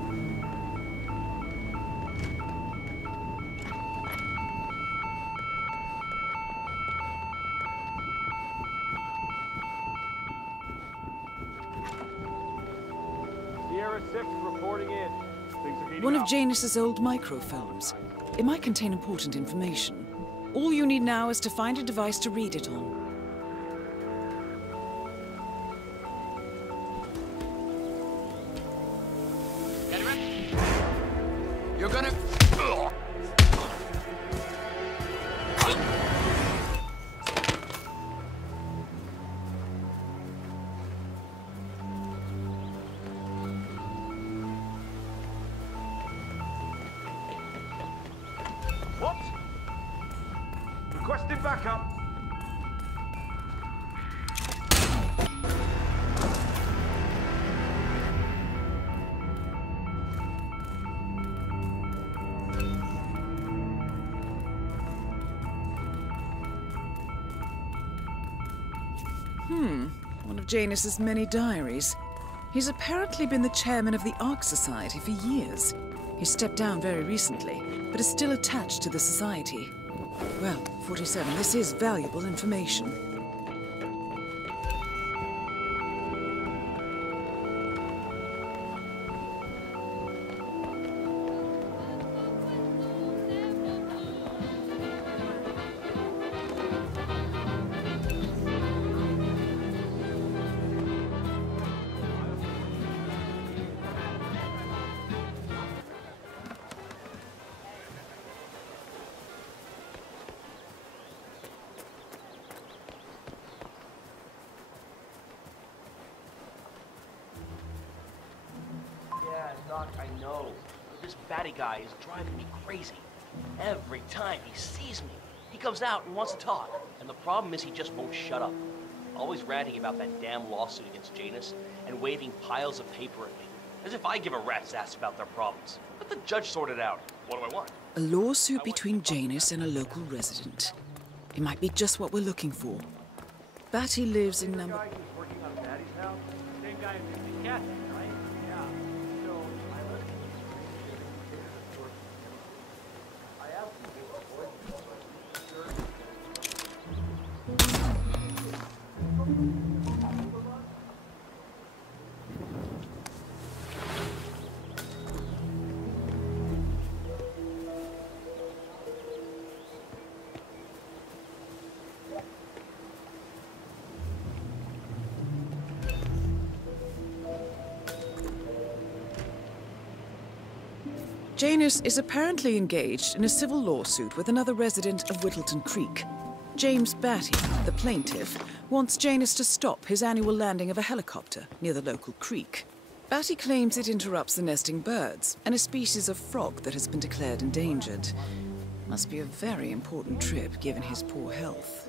Sierra 6 reporting in. Things are heating One of up. Janus's old microfilms. It might contain important information. All you need now is to find a device to read it on. You're gonna... What? Requesting backup. One of Janus's many diaries. He's apparently been the chairman of the Ark Society for years. He stepped down very recently, but is still attached to the society. Well, 47, this is valuable information. Yeah, Doc, I know. This batty guy is driving me crazy. Every time he sees me, he comes out and wants to talk. And the problem is he just won't shut up. Always ranting about that damn lawsuit against Janus and waving piles of paper at me. As if I give a rat's ass about their problems. Let the judge sort it out. What do I want? A lawsuit between Janus and a local resident. It might be just what we're looking for. Batty lives in number... Guy who's working on Daddy's house? Same guy who's in Cassidy, right? Yeah. So, I listened to Janus is apparently engaged in a civil lawsuit with another resident of Whittleton Creek. James Batty, the plaintiff, wants Janus to stop his annual landing of a helicopter near the local creek. Batty claims it interrupts the nesting birds and a species of frog that has been declared endangered. Must be a very important trip given his poor health.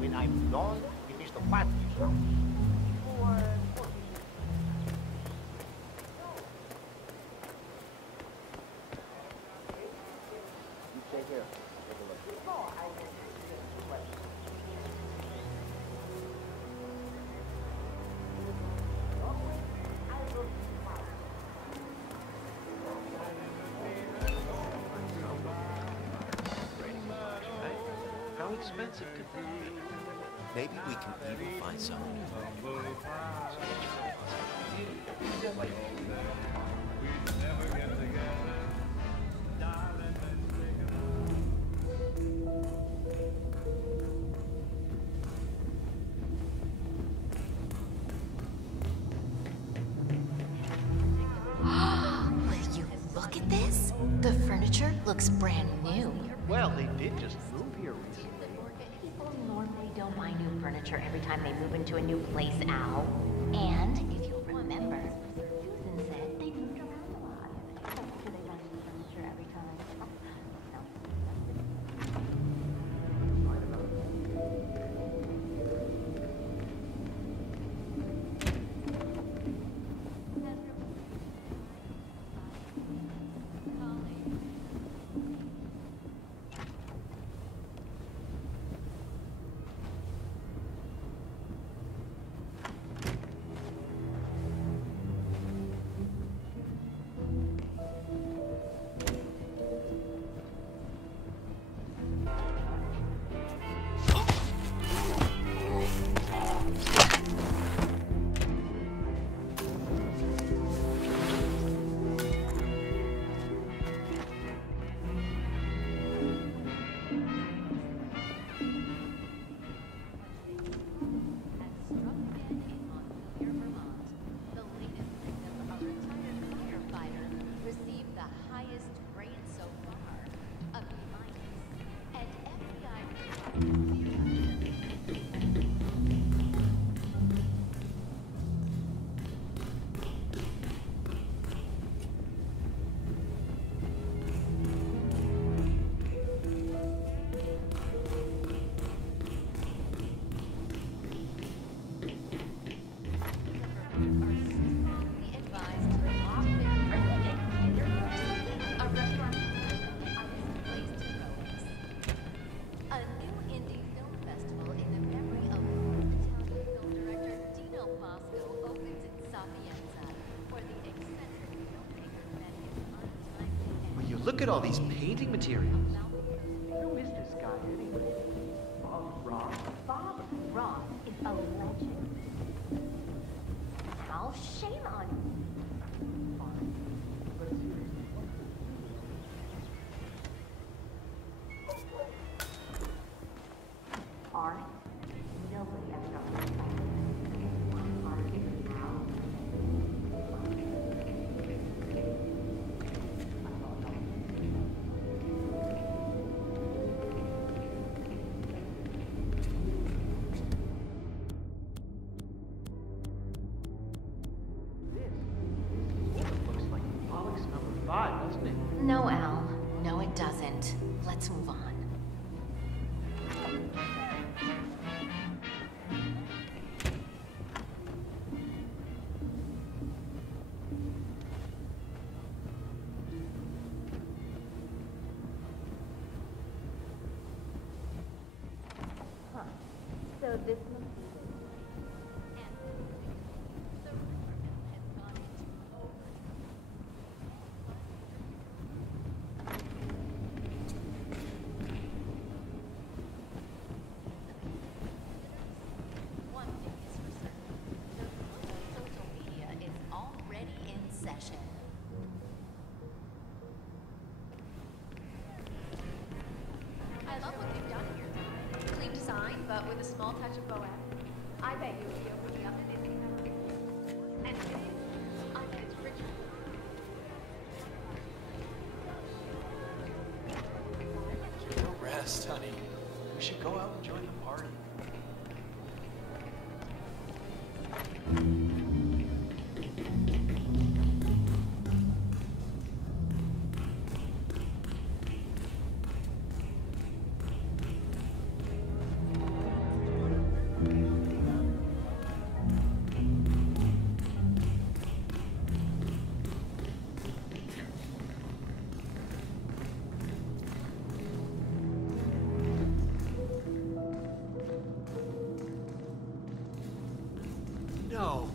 When I'm done with Mr. Patty. How expensive could that be? Maybe we can even find some. Will you look at this? The furniture looks brand new. Well, they did just move here recently. People normally don't buy new furniture every time they move into a new place, Al. And if you'll remember, Susan said they moved around a lot. I'm sure they buy new furniture every time. Look at all these painting materials. Who is this guy anyway? Bob Ross. Bob Ross is a legend. Al, shame on you. But seriously, Art, nobody ever got respect. One art is now. No, Al. No, it doesn't. Let's move on. Huh. So this must be I love what they've done here. Clean design, but with a small touch of bohème. I bet you would be opening up in Disney. And Get a rest, honey. We should go out and join the party. No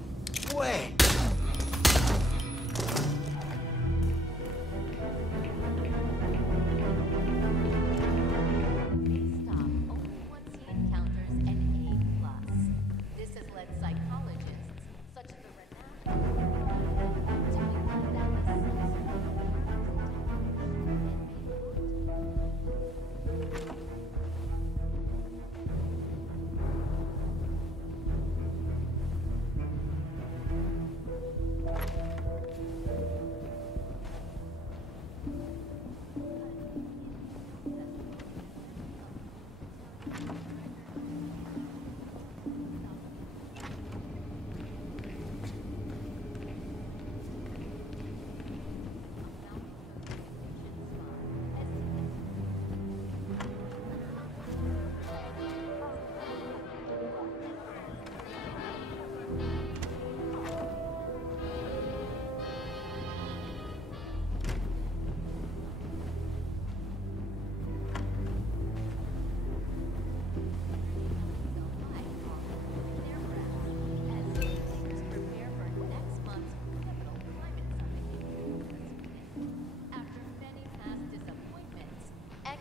way! This has led psychologists, such as the renowned, to believe that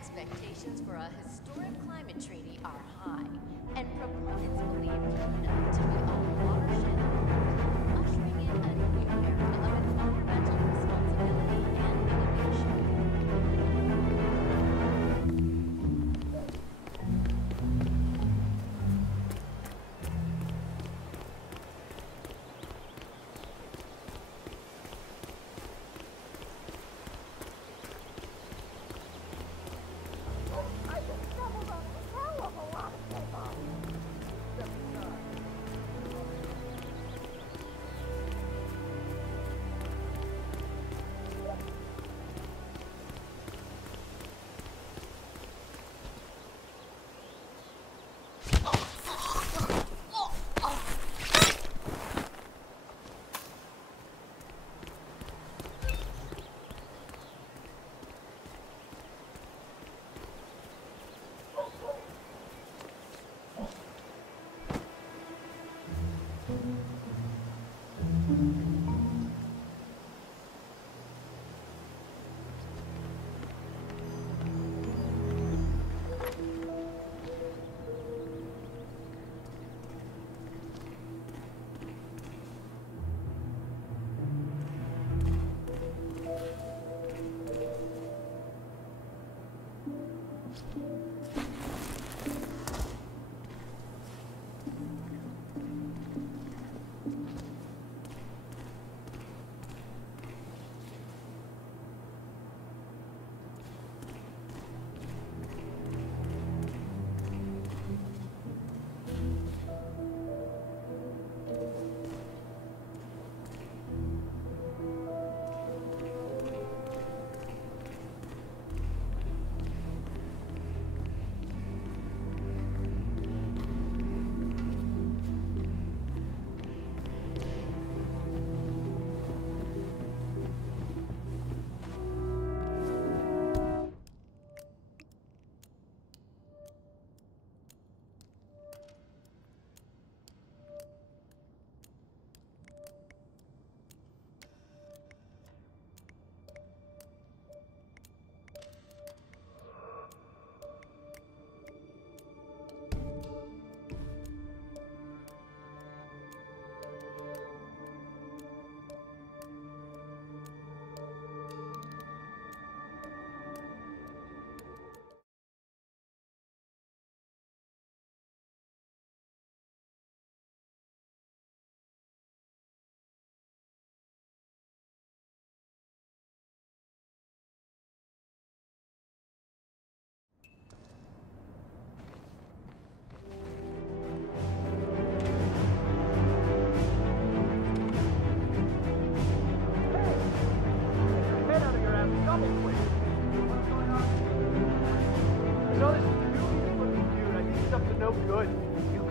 expectations for a historic climate treaty are high, and proponents believe Canada to be a watershed moment, ushering in a new era of environmental responsibility and innovation. I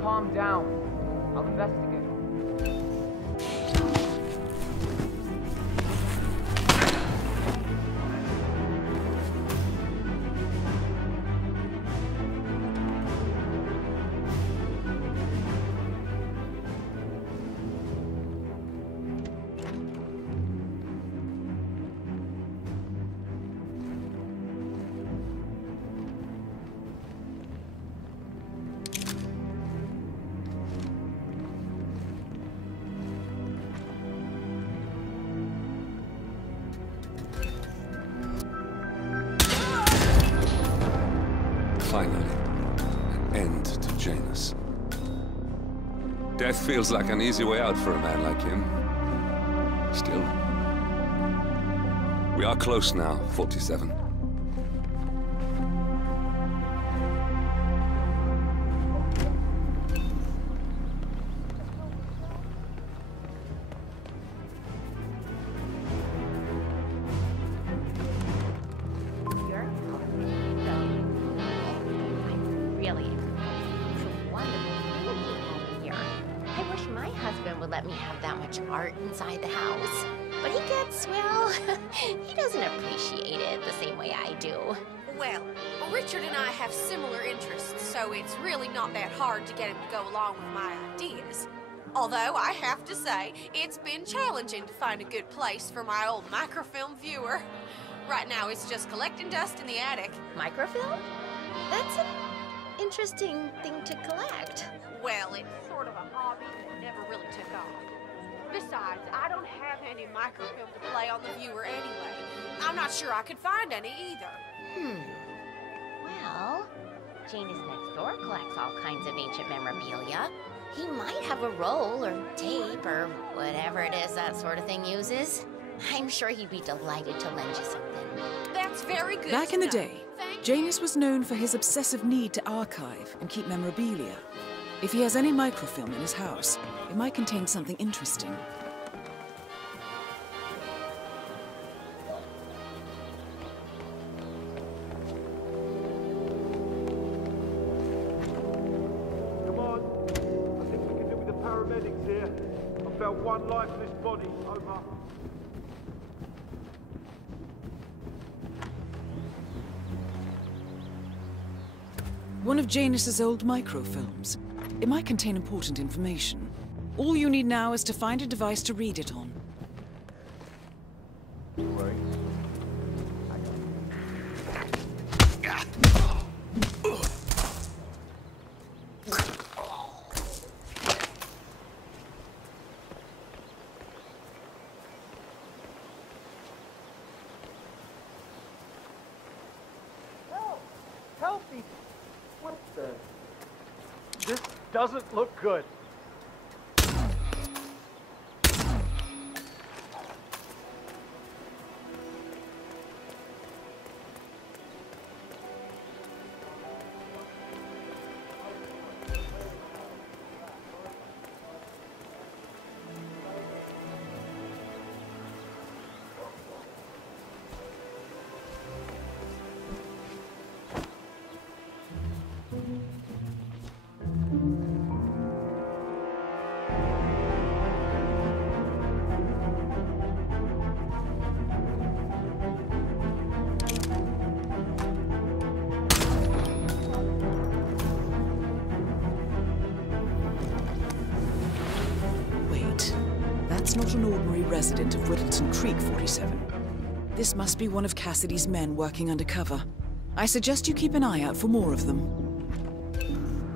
calm down. I'll investigate. Finally, an end to Janus. Death feels like an easy way out for a man like him. Still, we are close now, 47. Art inside the house, but he gets, well, he doesn't appreciate it the same way I do. Well, Richard and I have similar interests, so it's really not that hard to get him to go along with my ideas. Although, I have to say, it's been challenging to find a good place for my old microfilm viewer. Right now, it's just collecting dust in the attic. Microfilm? That's an interesting thing to collect. Well, it's sort of a hobby that never really took off. Besides, I don't have any microfilm to play on the viewer anyway. I'm not sure I could find any either. Well, Janus next door collects all kinds of ancient memorabilia. He might have a roll or tape or whatever it is that sort of thing uses. I'm sure he'd be delighted to lend you something. That's very good. Back in the day, Janus was known for his obsessive need to archive and keep memorabilia. If he has any microfilm in his house, it might contain something interesting. Come on. I think we can do with the paramedics here. I felt one lifeless body. Over. One of Janus's old microfilms. It might contain important information. All you need now is to find a device to read it on. Help me! What the? This doesn't look good. That's not an ordinary resident of Whittleton Creek, 47. This must be one of Cassidy's men working undercover. I suggest you keep an eye out for more of them.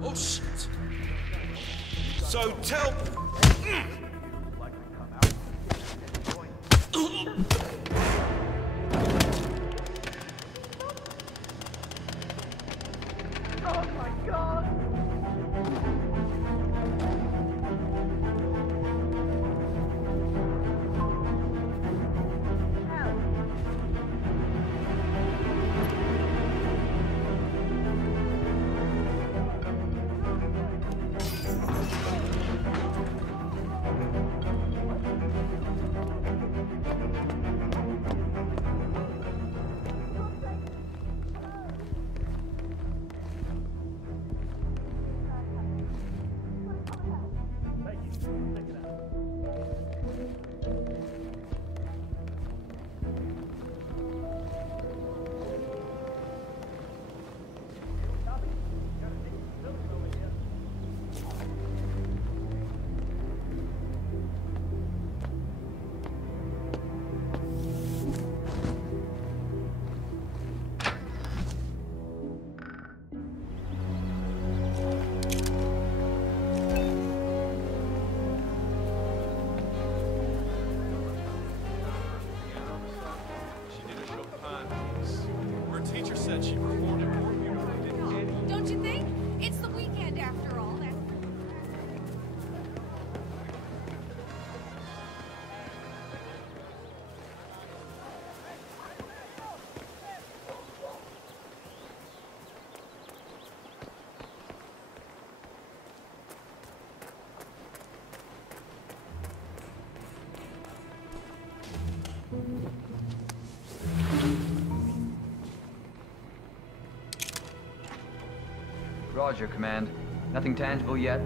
Oh, shit. So tell... Oh my God! Roger, Command. Nothing tangible yet?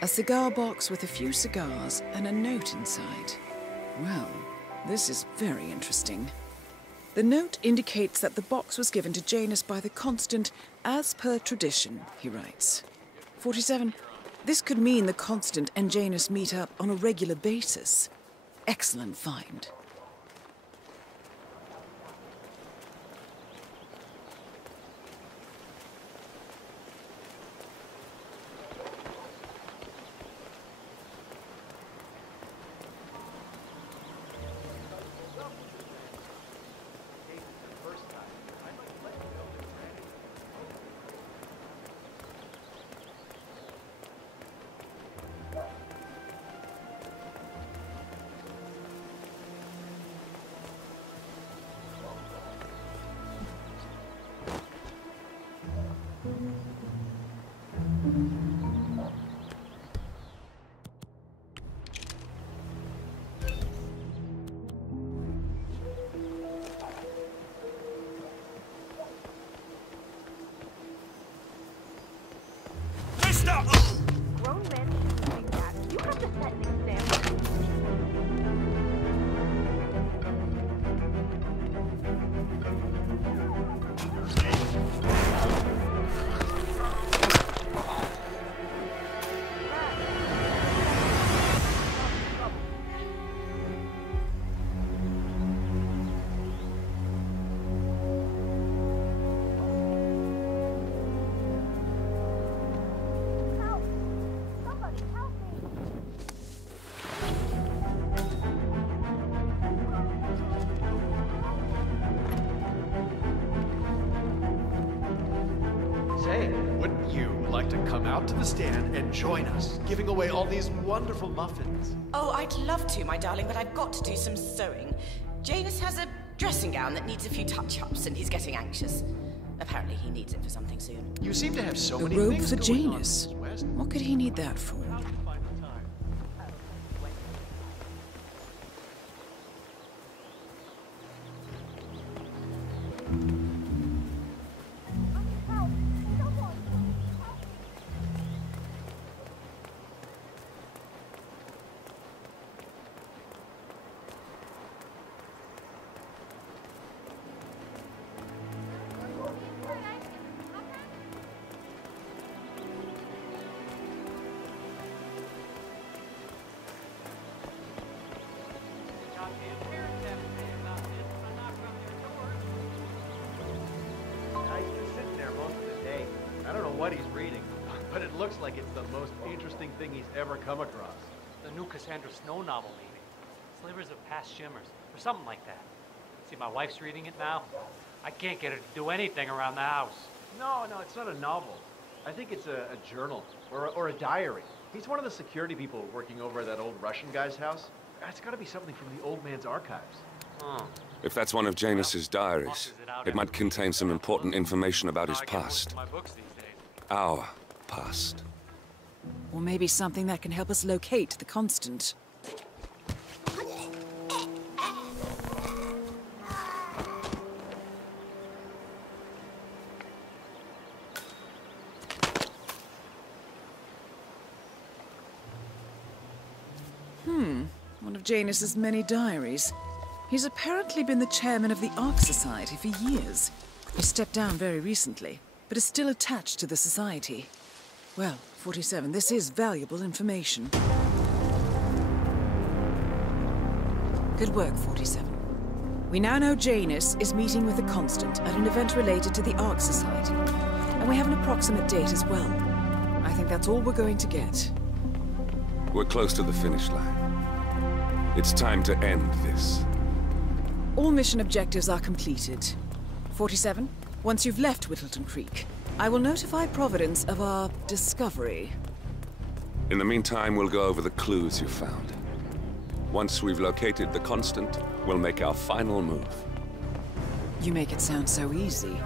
A cigar box with a few cigars and a note inside. Well, this is very interesting. The note indicates that the box was given to Janus by the Constant as per tradition, he writes. 47. This could mean the Constant and Janus meet up on a regular basis. Excellent find. Grown men shouldn't think that. You have to set an example. Say, wouldn't you like to come out to the stand and join us, giving away all these wonderful muffins? Oh, I'd love to, my darling, but I've got to do some sewing. Janus has a dressing gown that needs a few touch-ups, and he's getting anxious. Apparently he needs it for something soon. You seem to have so many A robe things for going on, Janus. Mrs. West. What could he need that for? He's been sitting there most of the day. I don't know what he's reading, but it looks like it's the most interesting thing he's ever come across. The new Cassandra Snow novel, maybe. Slivers of Past Shimmers, or something like that. See, my wife's reading it now. I can't get her to do anything around the house. No, it's not a novel. I think it's a journal, or a diary. He's one of the security people working over at that old Russian guy's house. It's gotta be something from the old man's archives. Oh. If that's one of Janus's diaries, it might contain some important information about his past. Our past. Or maybe something that can help us locate the Constant. One of Janus's many diaries. He's apparently been the chairman of the Ark Society for years. He stepped down very recently, but is still attached to the society. Well, 47, this is valuable information. Good work, 47. We now know Janus is meeting with the Constant at an event related to the Ark Society. And we have an approximate date as well. I think that's all we're going to get. We're close to the finish line. It's time to end this. All mission objectives are completed. 47, once you've left Whittleton Creek, I will notify Providence of our discovery. In the meantime, we'll go over the clues you found. Once we've located the constant, we'll make our final move. You make it sound so easy.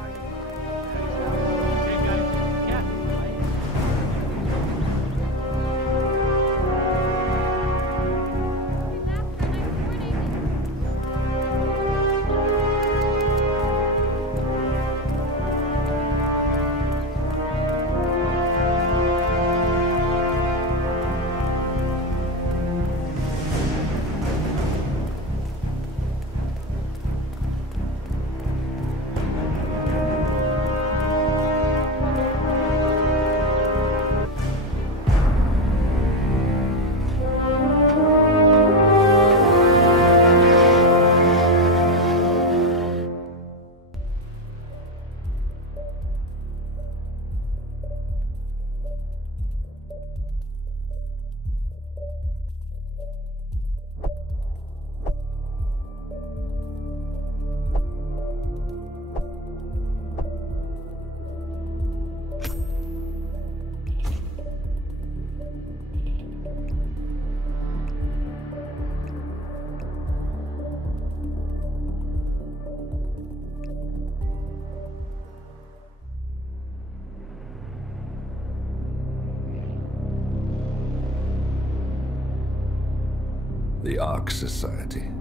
The Ark Society.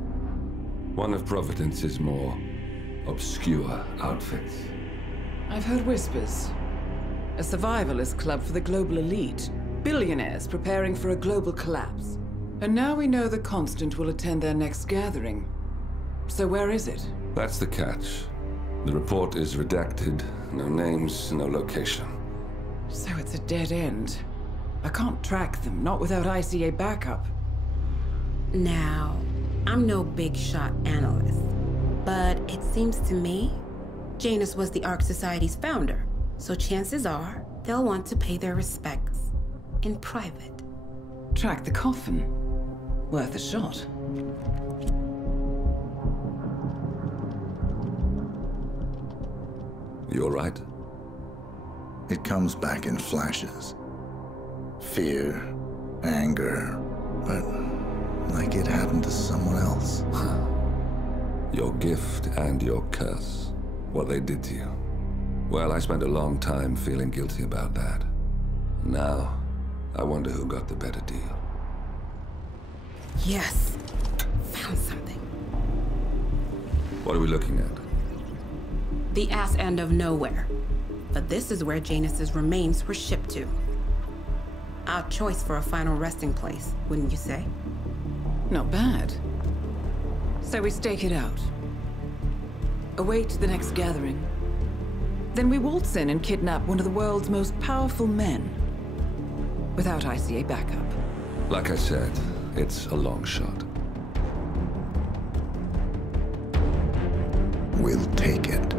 One of Providence's more obscure outfits. I've heard whispers. A survivalist club for the global elite. Billionaires preparing for a global collapse. And now we know the Constant will attend their next gathering. So where is it? That's the catch. The report is redacted. No names, no location. So it's a dead end. I can't track them, not without ICA backup. Now, I'm no big shot analyst, but it seems to me Janus was the Ark Society's founder, so chances are they'll want to pay their respects in private. Track the coffin. Worth a shot. You all right? It comes back in flashes. Fear, anger, but like it happened to someone else. Your gift and your curse. What they did to you. Well, I spent a long time feeling guilty about that. Now, I wonder who got the better deal. Yes. Found something. What are we looking at? The ass end of nowhere. But this is where Janus's remains were shipped to. Our choice for a final resting place, wouldn't you say? Not bad. So we stake it out. Await the next gathering. Then we waltz in and kidnap one of the world's most powerful men. Without ICA backup. Like I said, it's a long shot. We'll take it.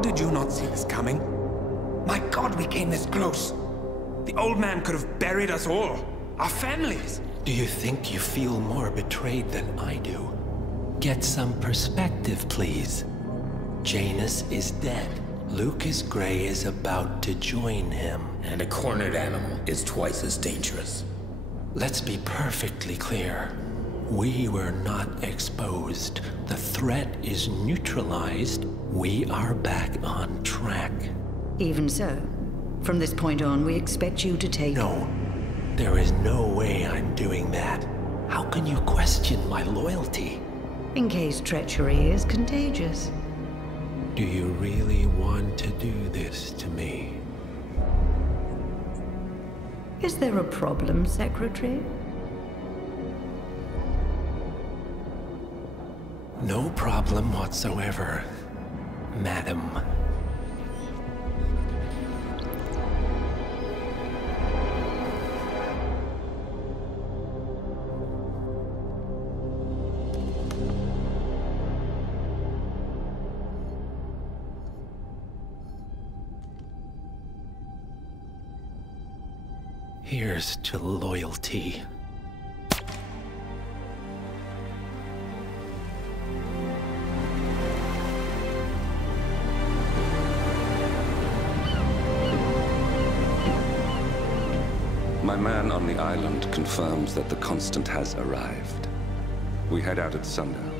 did you not see this coming? My God, we came this close. The old man could have buried us all. Our families. Do you think you feel more betrayed than I do? Get some perspective, please. Janus is dead. Lucas Gray is about to join him. And a cornered animal is twice as dangerous. Let's be perfectly clear. We were not exposed. The threat is neutralized. We are back on track. Even so, from this point on, we expect you to take... No. There is no way I'm doing that. How can you question my loyalty? In case treachery is contagious. Do you really want to do this to me? Is there a problem, Secretary? No problem whatsoever, Madam. Here's to loyalty. My man on the island confirms that the Constant has arrived. We head out at sundown.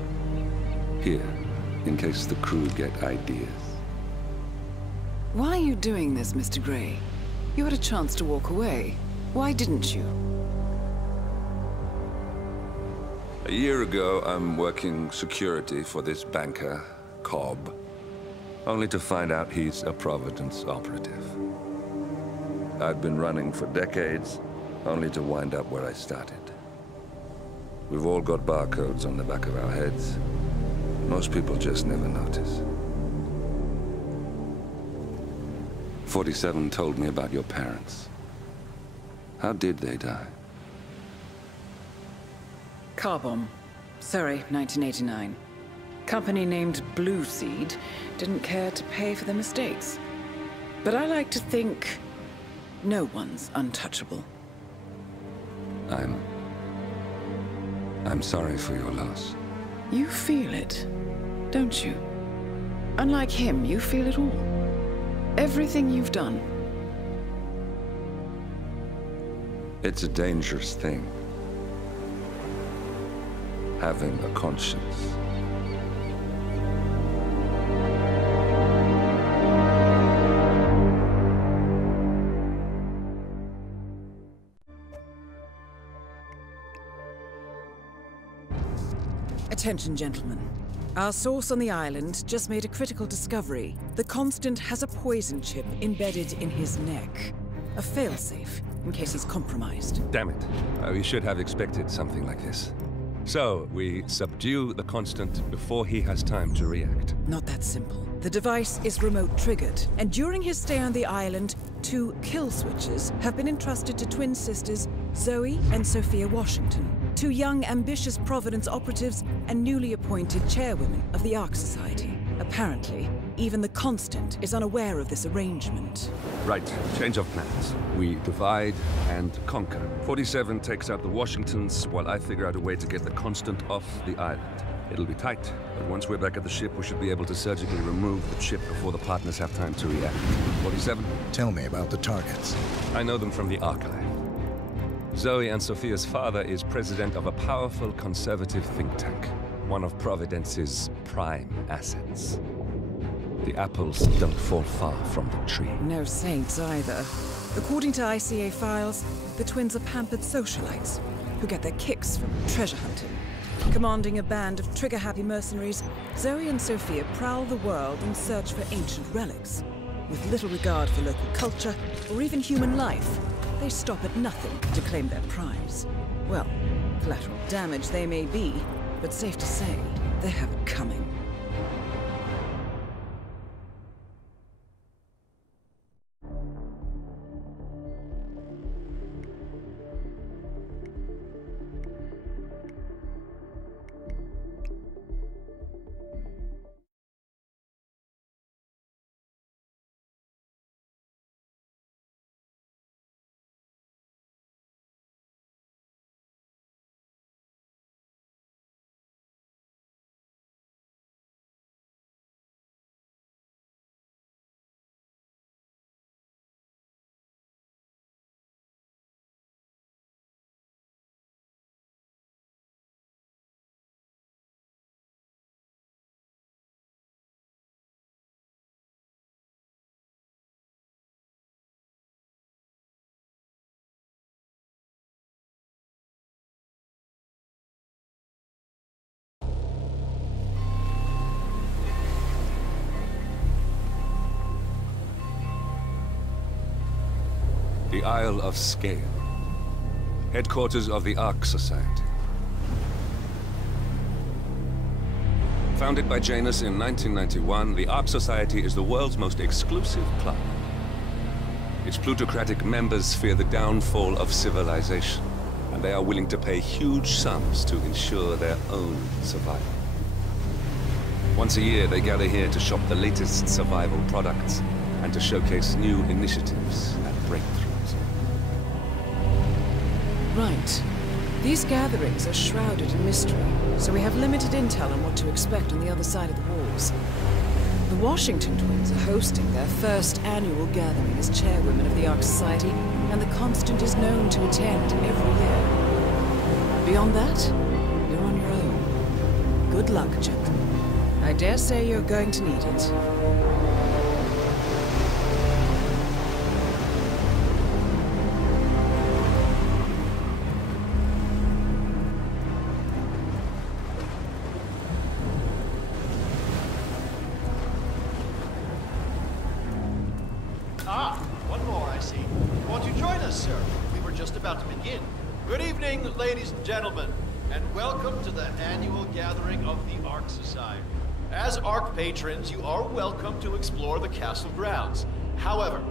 Here, in case the crew get ideas. Why are you doing this, Mr. Gray? You had a chance to walk away. Why didn't you? A year ago, I'm working security for this banker, Cobb, only to find out he's a Providence operative. I'd been running for decades, only to wind up where I started. We've all got barcodes on the back of our heads. Most people just never notice. 47 told me about your parents. How did they die? Car bomb. Surrey, 1989. Company named Blue Seed didn't care to pay for their mistakes. But I like to think no one's untouchable. I'm sorry for your loss. You feel it, don't you? Unlike him, you feel it all. Everything you've done. It's a dangerous thing. Having a conscience. Attention, gentlemen. Our source on the island just made a critical discovery. The Constant has a poison chip embedded in his neck. A failsafe, in case he's compromised. Damn it. We should have expected something like this. So, we subdue the Constant before he has time to react. Not that simple. The device is remote-triggered, and during his stay on the island, 2 kill switches have been entrusted to twin sisters Zoe and Sophia Washington, 2 young, ambitious Providence operatives and newly appointed chairwomen of the Ark Society. Apparently, even the Constant is unaware of this arrangement. Right, change of plans. We divide and conquer. 47 takes out the Washingtons, while I figure out a way to get the Constant off the island. It'll be tight, but once we're back at the ship, we should be able to surgically remove the chip before the partners have time to react. 47? Tell me about the targets. I know them from the archive. Zoe and Sophia's father is president of a powerful conservative think tank, one of Providence's prime assets. The apples don't fall far from the tree. No saints either. According to ICA files, the twins are pampered socialites who get their kicks from treasure hunting. Commanding a band of trigger-happy mercenaries, Zoe and Sophia prowl the world in search for ancient relics. With little regard for local culture or even human life, they stop at nothing to claim their prize. Well, collateral damage they may be, but safe to say, they have it coming. the Isle of Scale, headquarters of the Ark Society. Founded by Janus in 1991, the Ark Society is the world's most exclusive club. Its plutocratic members fear the downfall of civilization, and they are willing to pay huge sums to ensure their own survival. Once a year, they gather here to shop the latest survival products and to showcase new initiatives and breakthroughs. Right. These gatherings are shrouded in mystery, so we have limited intel on what to expect on the other side of the walls. The Washington twins are hosting their first annual gathering as chairwomen of the Ark Society, and the Constant is known to attend every year. Beyond that, you're on your own. Good luck, gentlemen. I dare say you're going to need it. One more, I see. Won't you join us, sir? We were just about to begin. Good evening, ladies and gentlemen, and welcome to the annual gathering of the Ark Society. As Ark patrons, you are welcome to explore the castle grounds. However,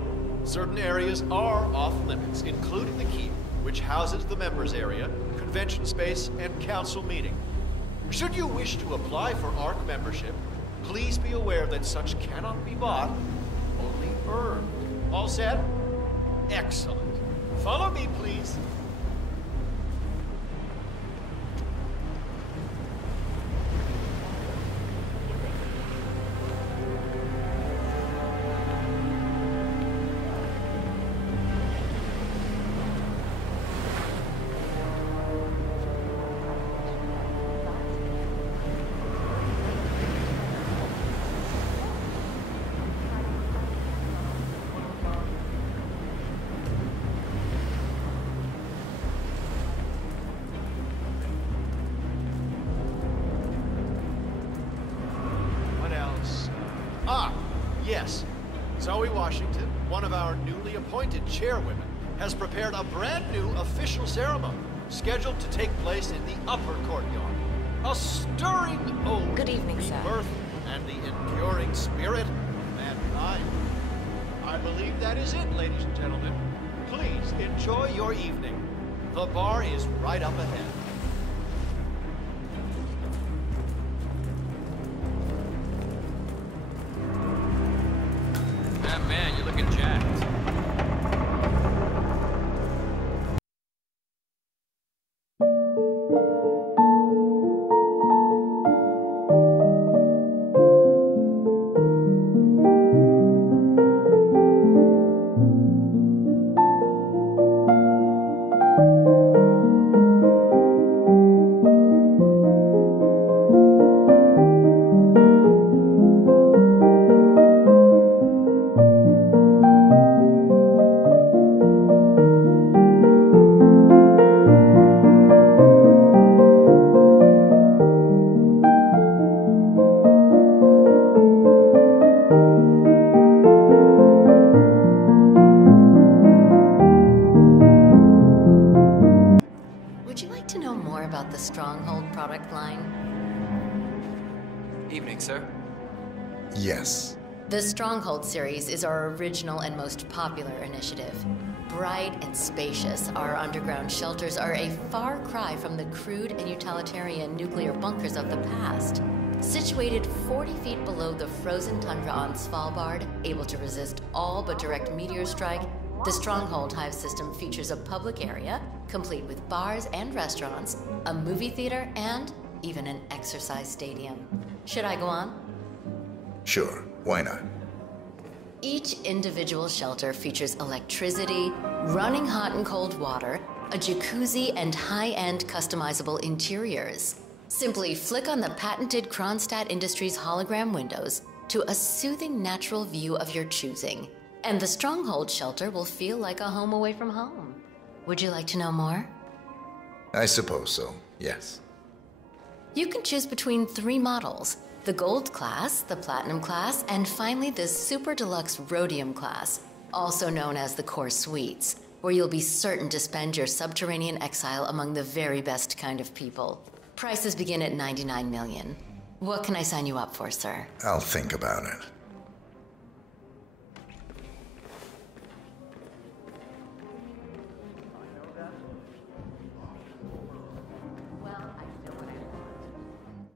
certain areas are off limits, including the keep, which houses the members area, convention space, and council meeting. Should you wish to apply for Ark membership, please be aware that such cannot be bought, only earned. All set? Excellent. Follow me, please. Yes, Zoe Washington, one of our newly appointed chairwomen, has prepared a brand new official ceremony scheduled to take place in the upper courtyard. A stirring ode Good evening, to the sir. birth and the enduring spirit of mankind. I believe that is it, ladies and gentlemen. Please enjoy your evening. The bar is right up ahead. Man, you're looking jacked. Would you like to know more about the Stronghold product line? Evening, sir. Yes. The Stronghold series is our original and most popular initiative. Bright and spacious, our underground shelters are a far cry from the crude and utilitarian nuclear bunkers of the past. Situated 40 feet below the frozen tundra on Svalbard, able to resist all but direct meteor strike, the Stronghold Hive system features a public area, complete with bars and restaurants, a movie theater, and even an exercise stadium. Should I go on? Sure, why not? Each individual shelter features electricity, running hot and cold water, a jacuzzi, and high-end customizable interiors. Simply flick on the patented Kronstadt Industries hologram windows to a soothing natural view of your choosing, and the Stronghold shelter will feel like a home away from home. Would you like to know more? I suppose so, yes. You can choose between 3 models: the Gold class, the Platinum class, and finally the Super Deluxe Rhodium class, also known as the Core Suites. where you'll be certain to spend your subterranean exile among the very best kind of people. Prices begin at $99 million. What can I sign you up for, sir? I'll think about it.